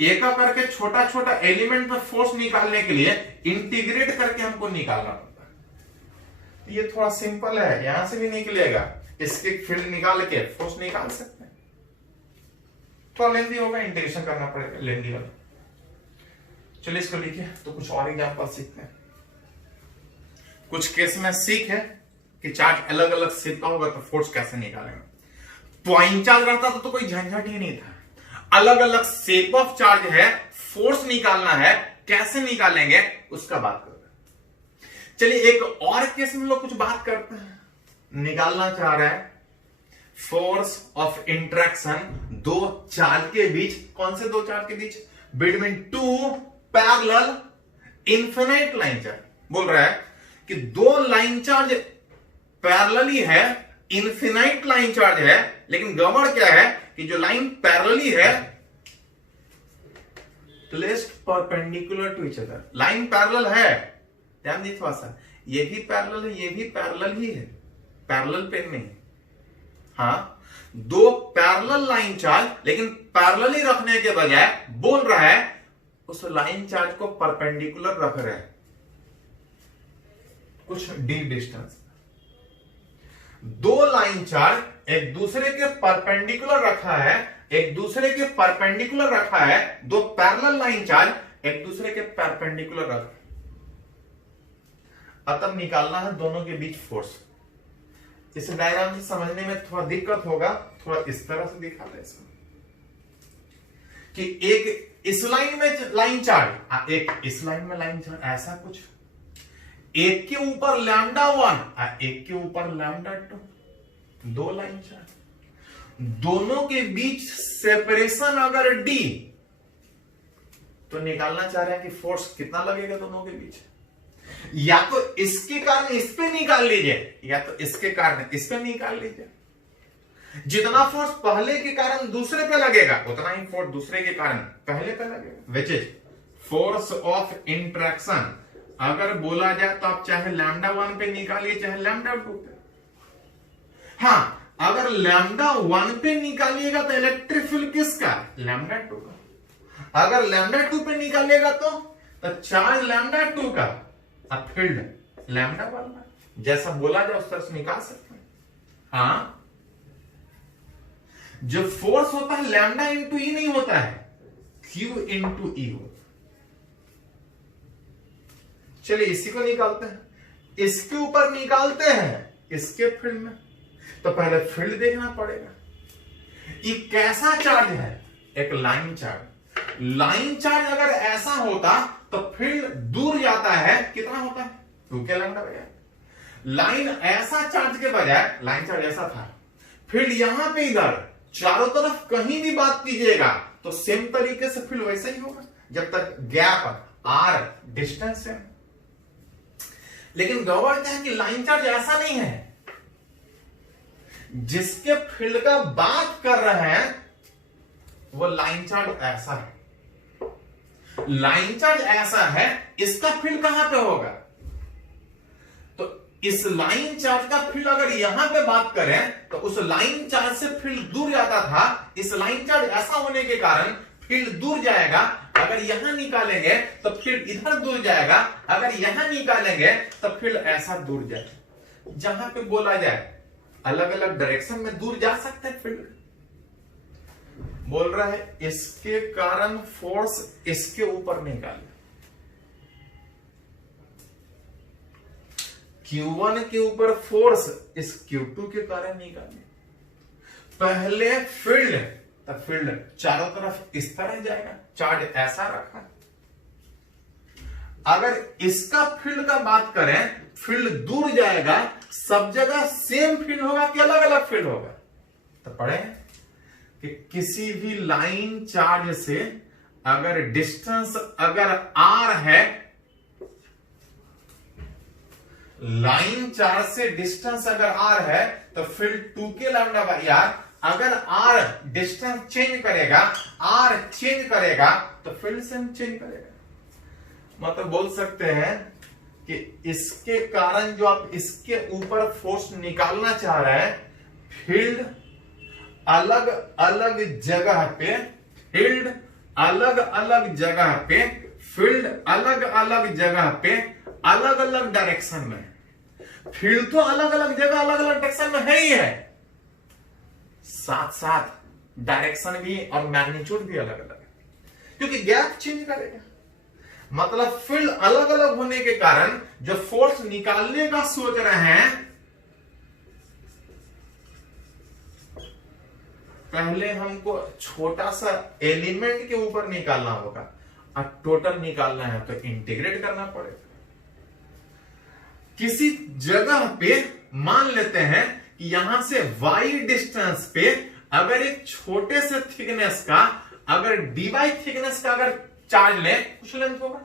एक करके छोटा छोटा एलिमेंट में फोर्स निकालने के लिए इंटीग्रेट करके हमको निकालना पड़ता है। तो ये थोड़ा सिंपल है, यहां से भी निकलेगा, इसके फील्ड निकाल के फोर्स निकाल सकते हैं। थोड़ा लेंदी होगा, इंटीग्रेशन करना पड़ेगा लेंदी वाला। चलिए इसको लिखिए, तो कुछ और एग्जांपल सीखते हैं। कुछ केस में सीख है कि चार्ज अलग अलग शेप का होगा तो फोर्स कैसे निकालेंगे। पॉइंट चार्ज रहता तो कोई झंझट ही नहीं था, अलग अलग शेप ऑफ चार्ज है, फोर्स निकालना है, कैसे निकालेंगे उसका बात करते हैं। चलिए एक और केस में लोग कुछ बात करते हैं, निकालना चाह रहा है फोर्स ऑफ इंटरेक्शन दो चार्ज के बीच। कौन से दो चार्ज के बीच? Between two parallel infinite line charge. बोल रहा है कि दो लाइन चार्ज पैरेलली है, इन्फिनिट लाइन चार्ज है, लेकिन गड़बड़ क्या है कि जो लाइन पैरेलली है placed perpendicular to each other. Line parallel है, ध्यान दीजिए थोड़ा सा, ये भी पैरेलल है, ये भी पैरेलल ही है, पैरेलल पे नहीं। हाँ, दो पैरेलल लाइन चार्ज, लेकिन पैरेलली रखने के बजाय बोल रहा है उस लाइन चार्ज को परपेंडिकुलर रख रहे हैं कुछ डी डिस्टेंस। दो लाइन चार्ज एक दूसरे के परपेंडिकुलर रखा है, एक दूसरे के परपेंडिकुलर रखा है, दो पैरेलल लाइन चार्ज एक दूसरे के परपेंडिकुलर रखा है। अब तब निकालना है दोनों के बीच फोर्स। इस डायग्राम से समझने में थोड़ा दिक्कत होगा, थोड़ा इस तरह से दिखा दे इसको कि एक इस लाइन में लाइन चार्ज, एक इस लाइन में लाइन चार्ज, ऐसा कुछ, एक के ऊपर लैम्डा 1 एक के ऊपर लैम्डा 2, दो लाइन चार्ज, दोनों के बीच सेपरेशन अगर d, तो निकालना चाह रहे हैं कि फोर्स कितना लगेगा दोनों के बीच। या तो इसके कारण इस पे निकाल लीजिए, या तो इसके कारण इस पे निकाल लीजिए। जितना फोर्स पहले के कारण दूसरे पे लगेगा उतना ही फोर्स दूसरे के कारण पहले पे लगेगा, which is force of interaction. अगर बोला जाए तो आप चाहे लैम्डा 1 पे निकालिए चाहे लैम्डा 2 पे। हाँ, अगर लैम्डा 1 पे निकालिएगा तो इलेक्ट्रिक फील्ड किसका? लैम्डा 2 का। अगर लैम्डा 2 पे निकालिएगा तो चार्ज लैम्डा 2 का, अब फील्ड लैम्डा 1 का। जैसा बोला जाए उस तरह से निकाल सकते हैं। हाँ, जो फोर्स होता है लैम्डा इंटू ई नहीं होता है, क्यू इंटू ई होता है। चलिए इसी को निकालते हैं, इसके ऊपर निकालते हैं इसके फील्ड में। तो पहले फील्ड देखना पड़ेगा, ये कैसा चार्ज है? एक लाइन चार्ज। लाइन चार्ज अगर ऐसा होता तो फील्ड दूर जाता है, कितना होता है? 2 के लैम्डा बजाय। लाइन ऐसा चार्ज के बजाय लाइन चार्ज ऐसा था, फील्ड यहां पे इधर चारों तरफ कहीं भी बात कीजिएगा तो सेम तरीके से फील्ड वैसा ही होगा जब तक गैप आर डिस्टेंस है। लेकिन गड़बड़ क्या है कि लाइन चार्ज ऐसा नहीं है, जिसके फील्ड का बात कर रहे हैं वो लाइन चार्ज ऐसा है। लाइन चार्ज ऐसा है, इसका फील्ड कहां पे होगा? तो इस लाइन चार्ज का फील्ड अगर यहां पे बात करें तो उस लाइन चार्ज से फील्ड दूर जाता था। इस लाइन चार्ज ऐसा होने के कारण फील्ड दूर जाएगा। अगर यहां निकालेंगे तो फील्ड इधर दूर जाएगा, अगर यहां निकालेंगे तो फील्ड ऐसा दूर जाएगा। जहां पे बोला जाए अलग अलग डायरेक्शन में दूर जा सकते हैं फील्ड। बोल रहा है इसके कारण फोर्स इसके ऊपर निकाले, Q1 के ऊपर फोर्स इस Q2 के कारण निकाले। पहले फील्ड, तब फील्ड चारों तरफ इस तरह जाएगा, चार्ज ऐसा रखा। अगर इसका फील्ड का बात करें, फील्ड दूर जाएगा, सब जगह सेम फील्ड होगा कि अलग अलग फील्ड होगा? तो पढ़े कि किसी भी लाइन चार्ज से अगर डिस्टेंस अगर r है, लाइन चार्ज से डिस्टेंस अगर r है तो फील्ड 2 के लैम्डा बाई r। अगर r डिस्टेंस चेंज करेगा, r चेंज करेगा तो फील्ड सेम चेंज करेगा। मतलब बोल सकते हैं कि इसके कारण जो आप इसके ऊपर फोर्स निकालना चाह रहे हैं, फील्ड अलग अलग जगह पे फील्ड, अलग अलग जगह पे फील्ड, अलग अलग जगह पे अलग अलग डायरेक्शन में। फील्ड तो अलग अलग जगह अलग अलग डायरेक्शन में है ही है, साथ साथ डायरेक्शन भी और मैग्नीट्यूड भी अलग अलग है, क्योंकि गैप चेंज करेगा। मतलब फील्ड अलग अलग होने के कारण जो फोर्स निकालने का सोच रहे हैं, पहले हमको छोटा सा एलिमेंट के ऊपर निकालना होगा और टोटल निकालना है तो इंटीग्रेट करना पड़ेगा। किसी जगह पे मान लेते हैं कि यहां से y डिस्टेंस पे अगर एक छोटे से थिकनेस का अगर dy थिकनेस का अगर चार्ज लें, कुछ लेंथ होगा,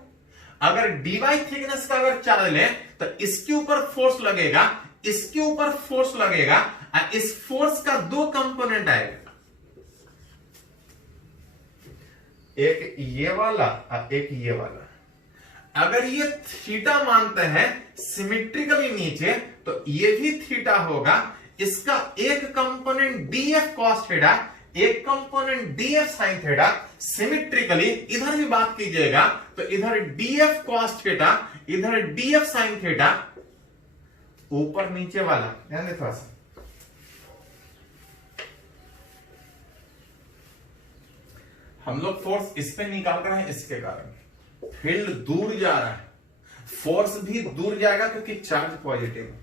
अगर dy थिकनेस का अगर चार्ज लें तो इसके ऊपर फोर्स लगेगा, इसके ऊपर फोर्स लगेगा और इस फोर्स का दो कंपोनेंट आएगा, एक ये वाला और एक ये वाला। अगर ये थीटा मानते हैं सिमेट्रिकली नीचे तो ये भी थीटा होगा, इसका एक कंपोनेंट डीएफ कॉस थीटा, एक component DF sine theta. Symmetrically इधर भी बात कीजिएगा तो इधर डीएफ कॉस थीटा, इधर डीएफ साइन थीटा, ऊपर नीचे वाला ध्यान दे थोड़ा सा। हम लोग फोर्स इस पे निकाल रहे हैं, इसके कारण फील्ड दूर जा रहा है, फोर्स भी दूर जाएगा क्योंकि चार्ज पॉजिटिव है।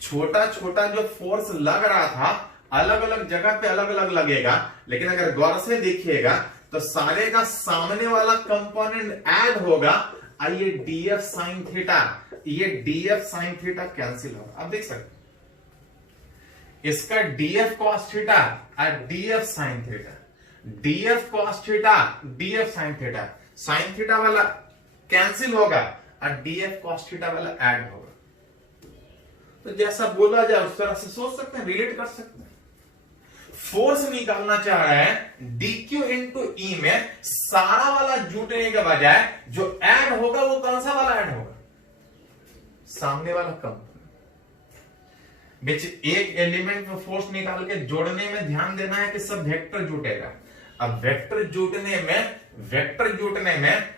छोटा छोटा जो फोर्स लग रहा था अलग अलग जगह पे अलग अलग लगेगा, लेकिन अगर गौर से देखिएगा तो सारे का सामने वाला कंपोनेंट ऐड होगा और ये डीएफ साइन थीटा, ये डीएफ साइन थीटा कैंसिल होगा। आप देख सकते इसका डीएफ कॉस थीटा और DF sine theta, DF cos theta DF sine theta, sine theta वाला कैंसिल होगा और डीएफ कॉस थीटा वाला ऐड होगा। तो जैसा बोला जाए उस तरह से सोच सकते हैं, रिलेट कर सकते हैं। फोर्स निकालना चाह रहे हैं dq इंटू ई में, सारा वाला जुटने के बजाय जो ऐड होगा वो कौन सा वाला ऐड होगा, सामने वाला कंपोनेंट। बीच एक एलिमेंट में फोर्स निकाल के जोड़ने में ध्यान देना है कि सब वेक्टर जुटेगा। अब वेक्टर जुटने में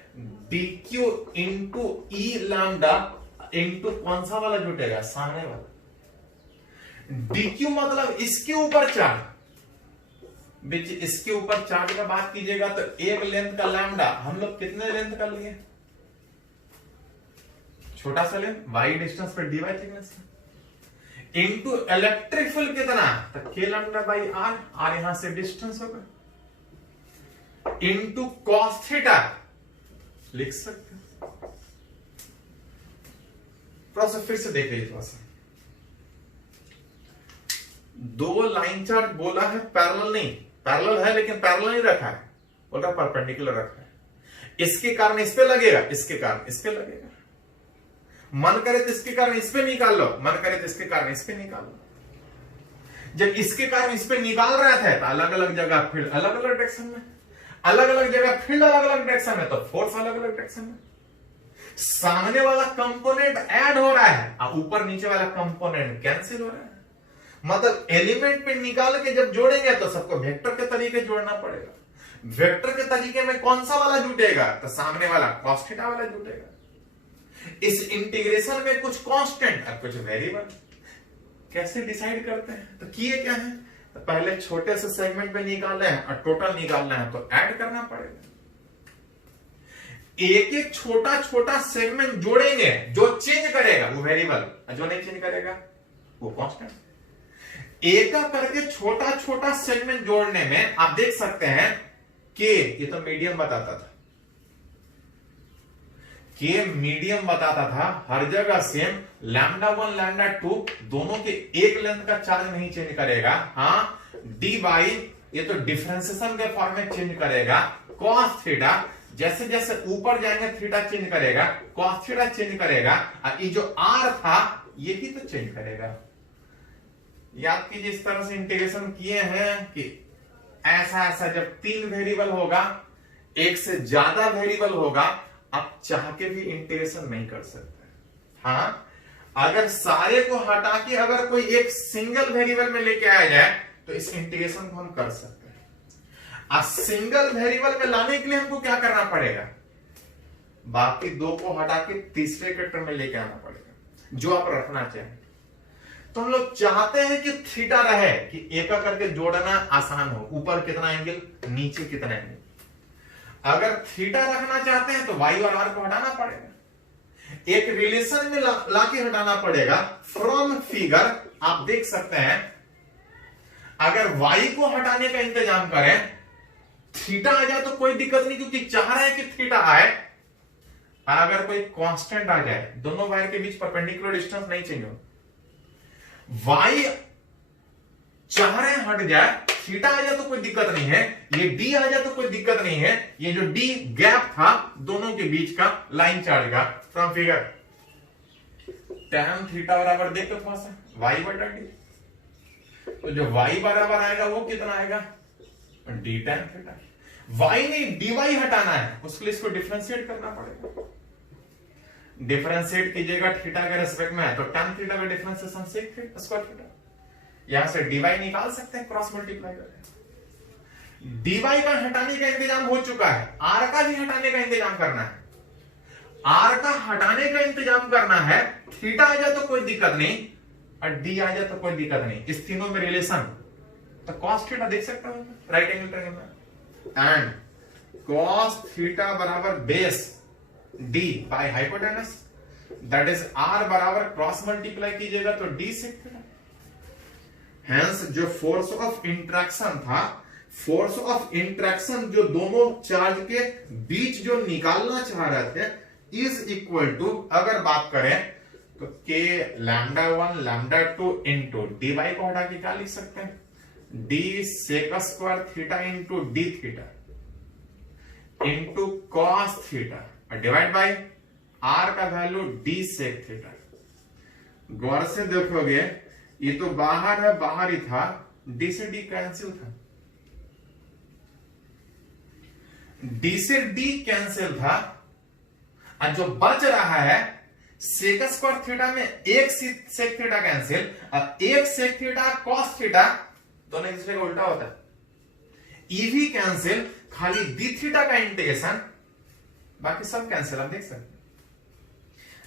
dq इंटू ई लैम्डा इंटू कौन सा वाला जुटेगा, सामने वाला। dq मतलब इसके ऊपर चार्ज, बीच इसके ऊपर चार्ज का बात कीजिएगा तो एक लेंथ का लैम्डा, हम लोग कितने लेंथ का लिए, छोटा सा लेंथ y डिस्टेंस पर dy thickness into electric field कितना, तो k lambda by r, r यहां से डिस्टेंस होगा, इंटू कॉस थीटा लिख सकते हैं। थोड़ा सा फिर से देख लीजिए, थोड़ा सा दो लाइन चार्ट बोला है, पैरेलल नहीं, पैरेलल है लेकिन पैरेलल नहीं रखा है, बोल रहा परपेंडिकुलर रखा है। इसके कारण इस पे लगेगा, इसके कारण इस पे लगेगा, मन करे तो इसके कारण इस पे निकाल लो, मन करे तो इसके कारण इस पे निकाल लो। जब इसके कारण इस पे निकाल रहे थे तो अलग अलग जगह फील्ड अलग अलग डायरेक्शन में, अलग अलग जगह फील्ड अलग अलग डायरेक्शन में, तो फोर्स अलग अलग डायरेक्शन में। सामने वाला कंपोनेंट ऐड हो रहा है और ऊपर नीचे वाला कंपोनेंट कैंसिल हो रहा है। मतलब एलिमेंट पे निकाल के जब जोड़ेंगे तो सबको वेक्टर के तरीके जोड़ना पड़ेगा। वेक्टर के तरीके में कौन सा वाला जुटेगा, तो सामने वाला cos थीटा वाला जुटेगा। इस इंटीग्रेशन में कुछ कांस्टेंट और कुछ वेरिएबल, कैसे डिसाइड करते हैं, तो किए क्या है, तो पहले छोटे से सेगमेंट में निकालना है और टोटल निकालना है तो ऐड करना पड़ेगा। एक एक छोटा छोटा सेगमेंट जोड़ेंगे, जो चेंज करेगा वो वेरिएबल, जो नहीं चेंज करेगा वो कांस्टेंट। एक करके छोटा छोटा सेगमेंट जोड़ने में आप देख सकते हैं कि ये तो मीडियम बताता था, के मीडियम बताता था, हर जगह सेम, लैम्डा 1 लैम्डा 2 दोनों के एक लेंथ का चार्ज नहीं चेंज करेगा। हाँ डी बाई ये तो डिफरेंशिएशन के फॉर्म में चेंज करेगा। कॉस थीटा जैसे जैसे ऊपर जाएंगे थीटा चेंज करेगा, कॉस थीटा चेंज करेगा, और ये जो आर था ये भी तो चेंज करेगा। याद कीजिए इस तरह से इंटीग्रेशन किए हैं कि ऐसा ऐसा जब 3 वेरिएबल होगा, एक से ज्यादा वेरिएबल होगा, आप चाह के भी इंटीग्रेशन नहीं कर सकते। हाँ अगर सारे को हटा के अगर कोई एक सिंगल वेरिएबल में लेके आया जाए तो तो इस इंटीग्रेशन को हम कर सकते हैं। सिंगल वेरिएबल में लाने के लिए हमको क्या करना पड़ेगा, बाकी दो को हटा के तीसरे के टर्म में लेके आना पड़ेगा जो आप रखना चाहें। तो हम लोग चाहते हैं कि थीटा रहे, कि एक करके जोड़ना आसान हो, ऊपर कितना एंगल नीचे कितना एंगल। अगर थीटा रखना चाहते हैं तो y और r को हटाना पड़ेगा, एक रिलेशन में लाके हटाना पड़ेगा। फ्रॉम फिगर आप देख सकते हैं, अगर y को हटाने का इंतजाम करें, थीटा आ जाए तो कोई दिक्कत नहीं, क्योंकि चाह रहे हैं कि थीटा आए। अगर कोई कांस्टेंट आ जाए, दोनों वायर के बीच परपेंडिकुलर डिस्टेंस नहीं चाहिए, y चाह रहे हैं हट जाए, थीटा आ जाए तो कोई दिक्कत नहीं है, ये d आ जाए तो कोई दिक्कत नहीं है। ये जो d गैप था दोनों के बीच का लाइन चार्ज का, फ्रॉम फिगर tan थीटा बराबर देखो थोड़ा सा y बटा d, तो जो y बराबर आएगा वो कितना आएगा, d tan थीटा। y नहीं dy हटाना है, उसके लिए इसको डिफरेंशिएट करना पड़ेगा। डिफरेंशिएट कीजिएगा थीटा के रेस्पेक्ट में, तो tan थीटा का differentiation sec theta square theta, यहां से dy निकाल सकते हैं, क्रॉस मल्टीप्लाई करें। dy का हटाने का इंतजाम हो चुका है, r का भी हटाने का इंतजाम करना है। r का हटाने का इंतजाम करना है, थीटा आ जाए तो कोई दिक्कत नहीं और d आ जाए तो कोई दिक्कत नहीं। इस तीनों में रिलेशन, तो cos थीटा देख सकते हो राइट एंगल ट्रायंगल में, एंड cos थीटा बराबर base d by hypotenuse, that is r बराबर क्रॉस मल्टीप्लाई कीजिएगा तो d sec थीटा। Hence, जो फोर्स ऑफ इंट्रैक्शन था, फोर्स ऑफ इंट्रैक्शन जो दोनों चार्ज के बीच जो निकालना चाह रहे थे, इज इक्वल टू, अगर बात करें तो k λ1 λ2 इंटू dy को हटा के क्या लिख सकते हैं, d sec square theta into d theta into cos theta divide by r का वैल्यू d sec थीटा। गौर से देखोगे ये तो बाहर है, बाहर ही था, d से d कैंसिल था, d से d कैंसिल था, और जो बच रहा है सेक स्क्वायर थीटा में एक सेक थीटा कैंसिल और एक सेक थीटा cos थीटा, दोनों एक दूसरे का उल्टा होता है। ई भी कैंसिल, खाली d थीटा का इंटीग्रेशन, बाकी सब कैंसिल। आप देख सकते हैं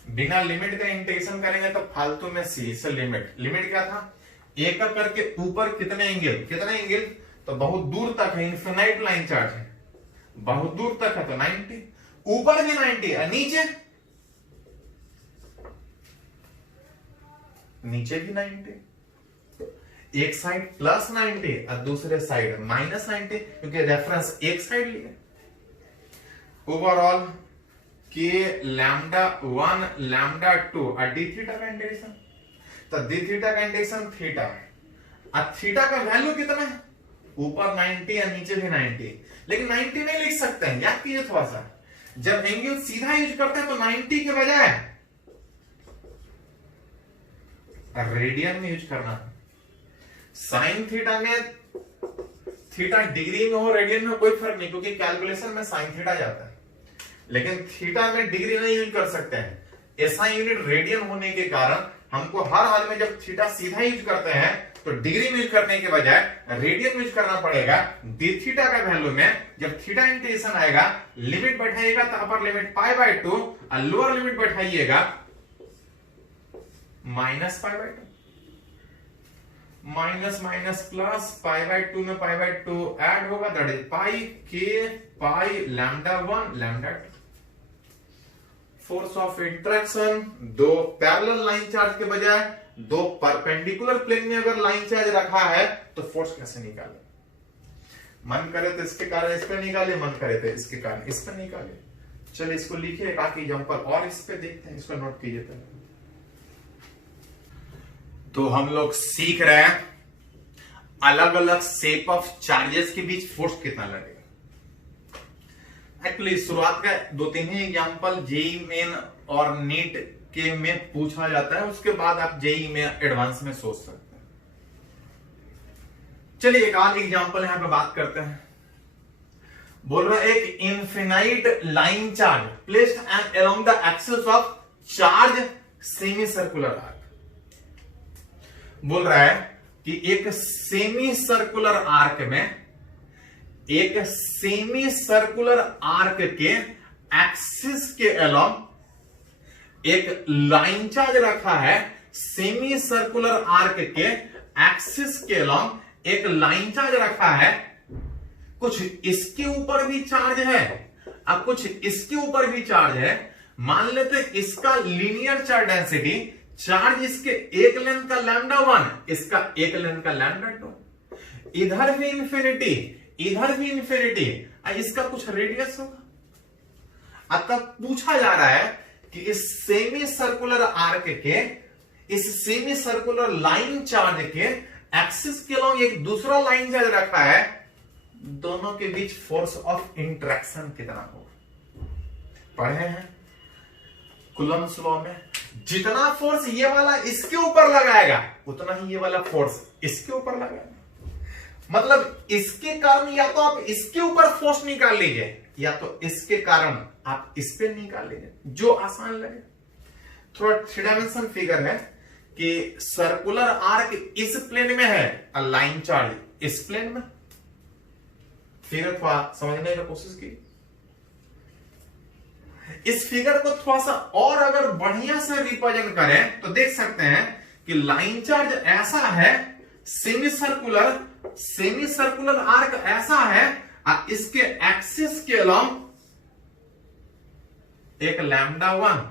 बिना लिमिट का इंटीग्रेशन करेंगे तो फालतू में सी से लिमिट क्या था, एक करके ऊपर कितने एंगल, तो बहुत दूर तक है, इनफिनाइट लाइन चार्ज है, बहुत दूर तक है तो 90, ऊपर भी 90 है, नीचे भी 90, एक साइड प्लस 90 और दूसरे साइड माइनस 90, क्योंकि रेफरेंस एक साइड लिए। ओवरऑल k λ1 λ2 और d थीटा का इंटीग्रेशन, तो d थीटा का इंटीग्रेशन थीटा है, और थीटा का वैल्यू कितना है, ऊपर 90 और नीचे भी 90, लेकिन 90 नहीं लिख सकते हैं, याद कीजिए थोड़ा सा। जब एंगल सीधा यूज करते हैं तो 90 के बजाय रेडियन में यूज करना है। साइन थीटा में थीटा डिग्री में हो, रेडियन में कोई फर्क नहीं, क्योंकि कैलकुलेशन में साइन थीटा जाता है, लेकिन थीटा में डिग्री नहीं यूज कर सकते हैं। ऐसा यूनिट रेडियन होने के कारण हमको हर हाल में जब थीटा सीधा यूज करते हैं तो डिग्री में यूज करने के बजाय रेडियन में यूज करना पड़ेगा। डी थीटा का वैल्यू में जब थीटा इंटीग्रेशन आएगा, लिमिट बैठाइएगा तो अपर लिमिट π/2 और लोअर लिमिट बैठाइएगा -π/2, माइनस माइनस प्लस π/2 में π/2 ऐड होगा, that is pi k pi λ1 λ2। Force of interaction, दो पैरेलल लाइन चार्ज के बजाय दो परपेंडिकुलर प्लेन में अगर लाइन चार्ज रखा है तो फोर्स कैसे निकाले, मन करे तो इसके कारण इस पे निकाले, मन करे तो इसके कारण इस पे निकाले। चलिए इसको लिखिए बाकी एग्जांपल और इस पे देखते हैं, इसको नोट कीजिए पहले। तो हम लोग सीख रहे हैं अलग अलग शेप ऑफ चार्जेस के बीच फोर्स कितना लगेगा। एक्चुअली शुरुआत का दो तीन ही एग्जांपल जेई मेन और नीट के में पूछा जाता है, उसके बाद आप जेई में एडवांस में सोच सकते हैं। चलिए एक और एग्जांपल यहां पे बात करते हैं। बोल रहा है एक infinite line charge placed and along the axis of charge semi circular arc. बोल रहा है कि एक सेमी सर्कुलर आर्क के एक्सिस के अलोंग एक लाइन चार्ज रखा है। सेमी सर्कुलर आर्क के एक्सिस के अलोंग एक लाइन चार्ज रखा है। कुछ इसके ऊपर भी चार्ज है, अब कुछ इसके ऊपर भी चार्ज है। मान लेते इसका लीनियर चार्ज डेंसिटी, चार्ज इसके एक लेंथ का λ1, इसका एक लेंथ का λ2, इधर भी इंफिनिटी, इधर भी इंफिनिटी, इसका कुछ रेडियस होगा। अब तक पूछा जा रहा है कि इस सेमी सर्कुलर आर्क के, इस सेमी सर्कुलर लाइन चार्ज के एक्सिस के अलोंग एक दूसरा लाइन चार्ज रखा है, दोनों के बीच फोर्स ऑफ इंटरेक्शन कितना होगा? पढ़े हैं कूलम्ब्स लॉ में, जितना फोर्स ये वाला इसके ऊपर लगाएगा उतना ही ये वाला फोर्स इसके ऊपर लगाएगा। मतलब इसके कारण या तो आप इसके ऊपर फोर्स निकाल लीजिए, या तो इसके कारण आप इस पे निकाल लीजिए, जो आसान लगे। थोड़ा 3 डायमेंशन फिगर है कि सर्कुलर आर्क इस प्लेन में है और लाइन चार्ज इस प्लेन में। फिगर थोड़ा समझने की कोशिश की। इस फिगर को थोड़ा सा और अगर बढ़िया से रिप्रेजेंट करें तो देख सकते हैं कि लाइन चार्ज ऐसा है, सेमी सर्कुलर आर्क ऐसा है, और इसके एक्सिस के अलोंग एक λ1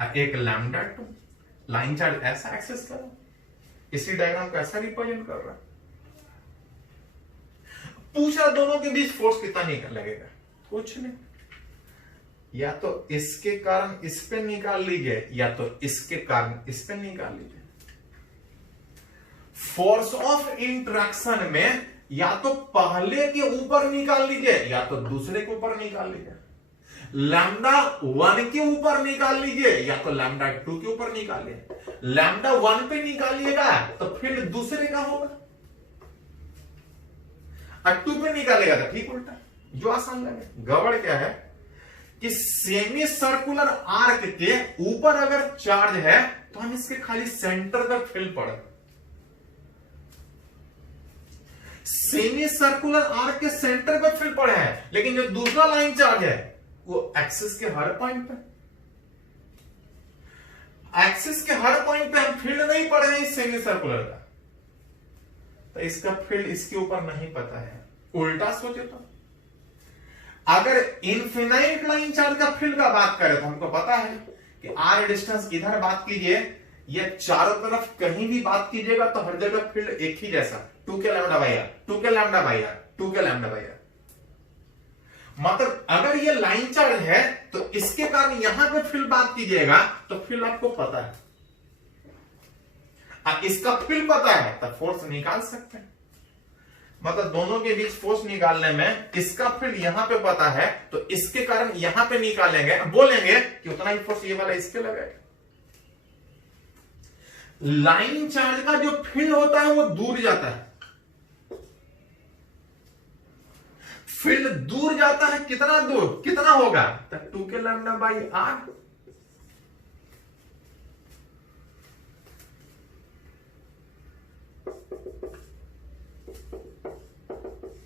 और एक λ2, लाइन चार्ज ऐसा एक्सेस कर रहा है। इसी डायग्राम को ऐसा रिप्रेजेंट कर रहा है। पूछा दोनों के बीच फोर्स कितना निकल लगेगा? कुछ नहीं, या तो इसके कारण इस पे निकाल लीजिए, या तो इसके कारण इस पे निकाल लीजिए। फोर्स ऑफ इंटरेक्शन में या तो पहले के ऊपर निकाल लीजिए, या तो दूसरे के ऊपर निकाल लीजिए। λ1 के ऊपर निकाल लीजिए, या तो λ2 के ऊपर निकालिए। λ1 पे निकालिएगा तो फिर दूसरे का होगा, और 2 पे निकालेगा तो ठीक उल्टा, जो आसान लगे। गड़बड़ क्या है कि सेमी सर्कुलर आर्क के ऊपर अगर चार्ज है तो हम इसके खाली सेंटर तक फील्ड पढ़े। सेमी सर्कुलर आर्क के सेंटर पे फील्ड पड़े हैं, लेकिन जो दूसरा लाइन चार्ज है वो एक्सिस के हर पॉइंट पे, एक्सिस के हर पॉइंट पे हम फील्ड नहीं पढ़े हैं इस सेमी सर्कुलर का, तो इसका फील्ड इसके ऊपर नहीं पता है। उल्टा सोचे तो अगर इनफिनाइट लाइन चार्ज का फील्ड का बात करें तो हमको पता है कि आर डिस्टेंस इधर बात कीजिए या चारों तरफ कहीं भी बात कीजिएगा तो हर जगह फील्ड एक ही जैसा, 2 के लैम्डा बाई आर, 2 के लैम्डा बाई आर, 2 के लैम्डा बाई आर। मतलब अगर ये लाइन चार्ज है तो इसके कारण यहां पे फील्ड बात कीजिएगा तो फील्ड आपको पता है, अब इसका फील्ड पता है तो फोर्स निकाल सकते हैं। मतलब दोनों के बीच फोर्स निकालने में इसका फील्ड यहां पे पता है तो इसके कारण यहां पे निकालेंगे, बोलेंगे कि उतना ही फोर्स ये वाला इसके लगेगा। लाइन चार्ज का जो फील्ड होता है वो दूर जाता है, फील्ड दूर जाता है, कितना दूर, कितना होगा? तो 2 के लैम्डा बाई आर।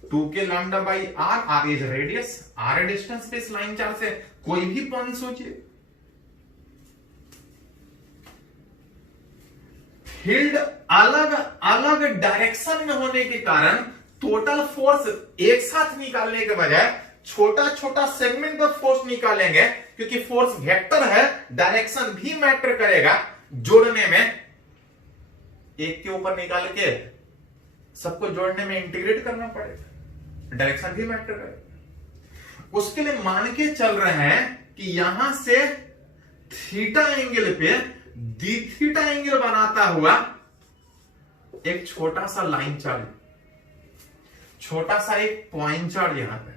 2 के lambda by r, r is radius, r distance पे इस लाइन चार्ज से कोई भी पॉइंट सोचिए। फील्ड अलग अलग डायरेक्शन में होने के कारण टोटल फोर्स एक साथ निकालने के बजाय छोटा छोटा सेगमेंट पर फोर्स निकालेंगे, क्योंकि फोर्स वेक्टर है, डायरेक्शन भी मैटर करेगा। जोड़ने में एक के ऊपर निकाल के सबको जोड़ने में इंटीग्रेट करना पड़ेगा, डायरेक्शन भी मैटर करेगा। उसके लिए मान के चल रहे हैं कि यहां से थीटा एंगल पे डी थीटा एंगल बनाता हुआ एक छोटा सा लाइन चार्ज, छोटा सा एक पॉइंट चार्ज यहां पे,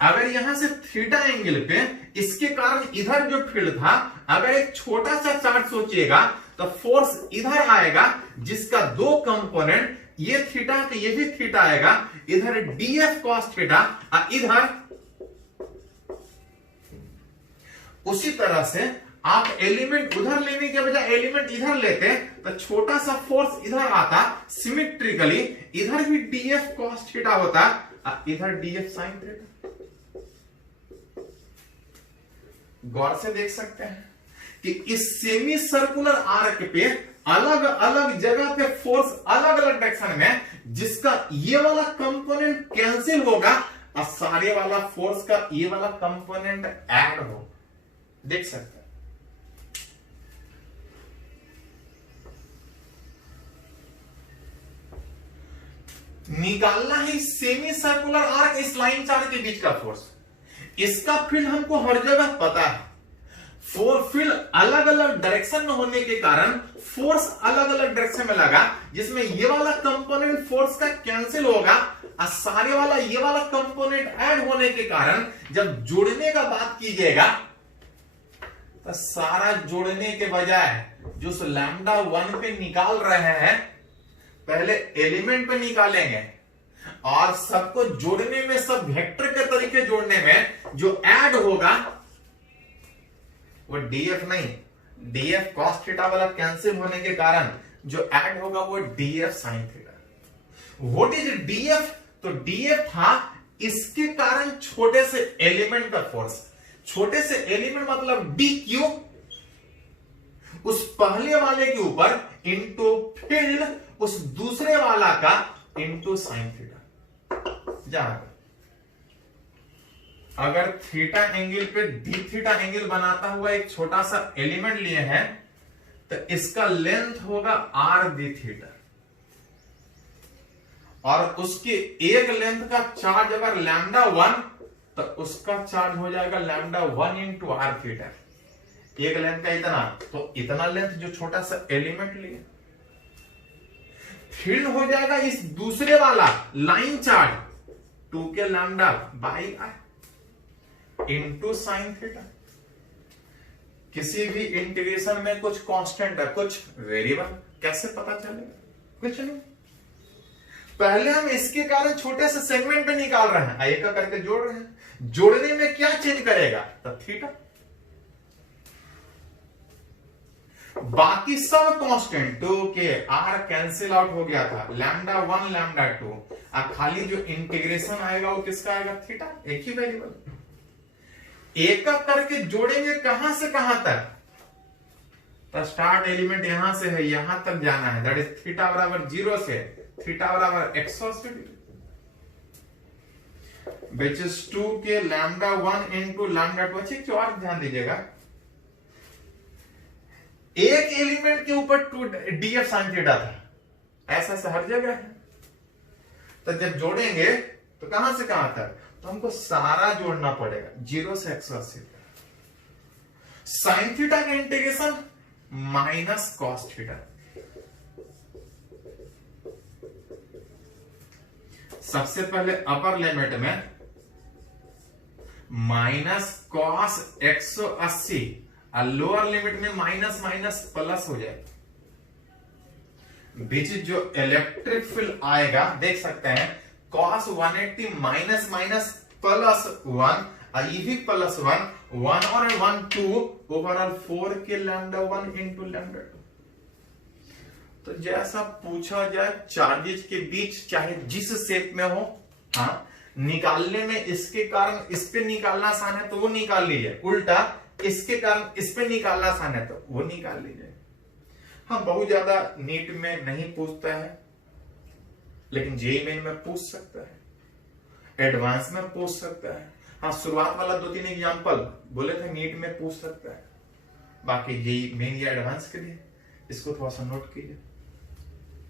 अगर यहां से थीटा एंगल पे इसके कारण इधर जो फील्ड था, अगर एक छोटा सा चार्ज सोचिएगा तो फोर्स इधर आएगा जिसका 2 कंपोनेंट, ये थीटा है तो ये भी थीटा आएगा, इधर डीएफ कॉस थीटा और इधर। उसी तरह से आप एलिमेंट उधर लेने के बजाय एलिमेंट इधर लेते तो छोटा सा फोर्स इधर आता, सिमेट्रिकली इधर भी dF cos थीटा होता, इधर dF sin थीटा। गौर से देख सकते हैं कि इस सेमी सर्कुलर आर्क पे अलग अलग जगह पे फोर्स अलग अलग डायरेक्शन में, जिसका ये वाला कंपोनेंट कैंसिल होगा और सारे वाला फोर्स का ये वाला कंपोनेंट ऐड हो। देख सकते हैं। निकालना है सेमी सर्कुलर आर्क इस लाइन चार्ज के बीच का फोर्स। इसका फील्ड हमको हर जगह पता है, फील्ड अलग अलग डायरेक्शन में होने के कारण फोर्स अलग अलग डायरेक्शन में लगा, जिसमें ये वाला कंपोनेंट फोर्स का कैंसिल होगा और सारे वाला ये वाला कंपोनेंट ऐड होने के कारण जब जोड़ने का बात कीजिएगा तो सारा जोड़ने के बजाय जो लैम्डा 1 पे निकाल रहे हैं पहले एलिमेंट पे निकालेंगे और सबको जोड़ने में, सब वेक्टर के तरीके जोड़ने में जो ऐड होगा वो dF नहीं, dF cos थीटा वाला कैंसिल होने के कारण जो ऐड होगा वो dF sin theta. What is dF? तो dF था इसके कारण छोटे से एलिमेंट का फोर्स। छोटे से एलिमेंट मतलब dq उस पहले वाले के ऊपर इंटू फील्ड उस दूसरे वाला का इंटू साइन थीटा। जहां अगर थीटा एंगल पे डी थीटा एंगल बनाता हुआ एक छोटा सा एलिमेंट लिए हैं तो इसका लेंथ होगा आर डी थीटा, और उसके एक लेंथ का चार्ज अगर लैम्डा 1 तो उसका चार्ज हो जाएगा लैम्डा 1 इंटू आर थीटा। एक लेंथ का इतना, तो इतना लेंथ जो छोटा सा एलिमेंट लिए, फील्ड हो जाएगा इस दूसरे वाला लाइन चार्ज 2 के lambda by I into sine theta. किसी भी इंटीग्रेशन में कुछ कांस्टेंट है, कुछ वेरिएबल, कैसे पता चलेगा? कुछ नहीं। पहले हम इसके कारण छोटे से सेगमेंट पे निकाल रहे हैं, एक करके जोड़ रहे हैं। जोड़ने में क्या चेंज करेगा? तो थीटा। बाकी सब कांस्टेंट 2 के आर कैंसिल आउट हो गया था, लैम्डा 1 लैम्डा 2, अब खाली जो इंटीग्रेशन आएगा वो किसका आएगा? थीटा। एक ही वेरिएबल। एक करके जोड़ेंगे कहां से कहां तक? तो स्टार्ट एलिमेंट यहां से है, यहां तक जाना है, दैट इज थीटा बराबर 0 से थीटा बराबर 180 डिग्री, विच इज 2 के लैम्डा 1 इंटू लैम्डा 2। अच्छी और ध्यान दीजिएगा, एक एलिमेंट के ऊपर 2 dF sin थीटा था, ऐसा ऐसा हर जगह है। तो जब जोड़ेंगे तो कहां से कहां तक? तो हमको सारा जोड़ना पड़ेगा 0 से 180 तक। साइन थीटा का इंटीग्रेशन माइनस कॉस थीटा। सबसे पहले अपर लिमिट में माइनस कॉस 180 और लोअर लिमिट में माइनस माइनस प्लस हो जाएगा। बीच जो इलेक्ट्रिक फील्ड आएगा देख सकते हैं, cos 180 माइनस माइनस प्लस 1 और ये भी प्लस 1 और 1 2 ओवरऑल 4 के लैम्डा 1 इंटू लैम्डा 2। तो जैसा पूछा जाए चार्जेस के बीच चाहे जिस शेप में हो, हाँ, निकालने में इसके कारण इस पे निकालना आसान है तो वो निकाल लीजिए, उल्टा इसके कारण इस पे निकालना आसान है तो वो निकाल लीजिए। हाँ, बहुत ज्यादा नीट में नहीं पूछता है, लेकिन जेईई मेन में पूछ सकता है, एडवांस में पूछ सकता है। हाँ, शुरुआत वाला 2-3 एग्जांपल बोले थे नीट में पूछ सकता है, बाकी जेईई मेन या एडवांस के लिए इसको थोड़ा सा नोट कीजिए।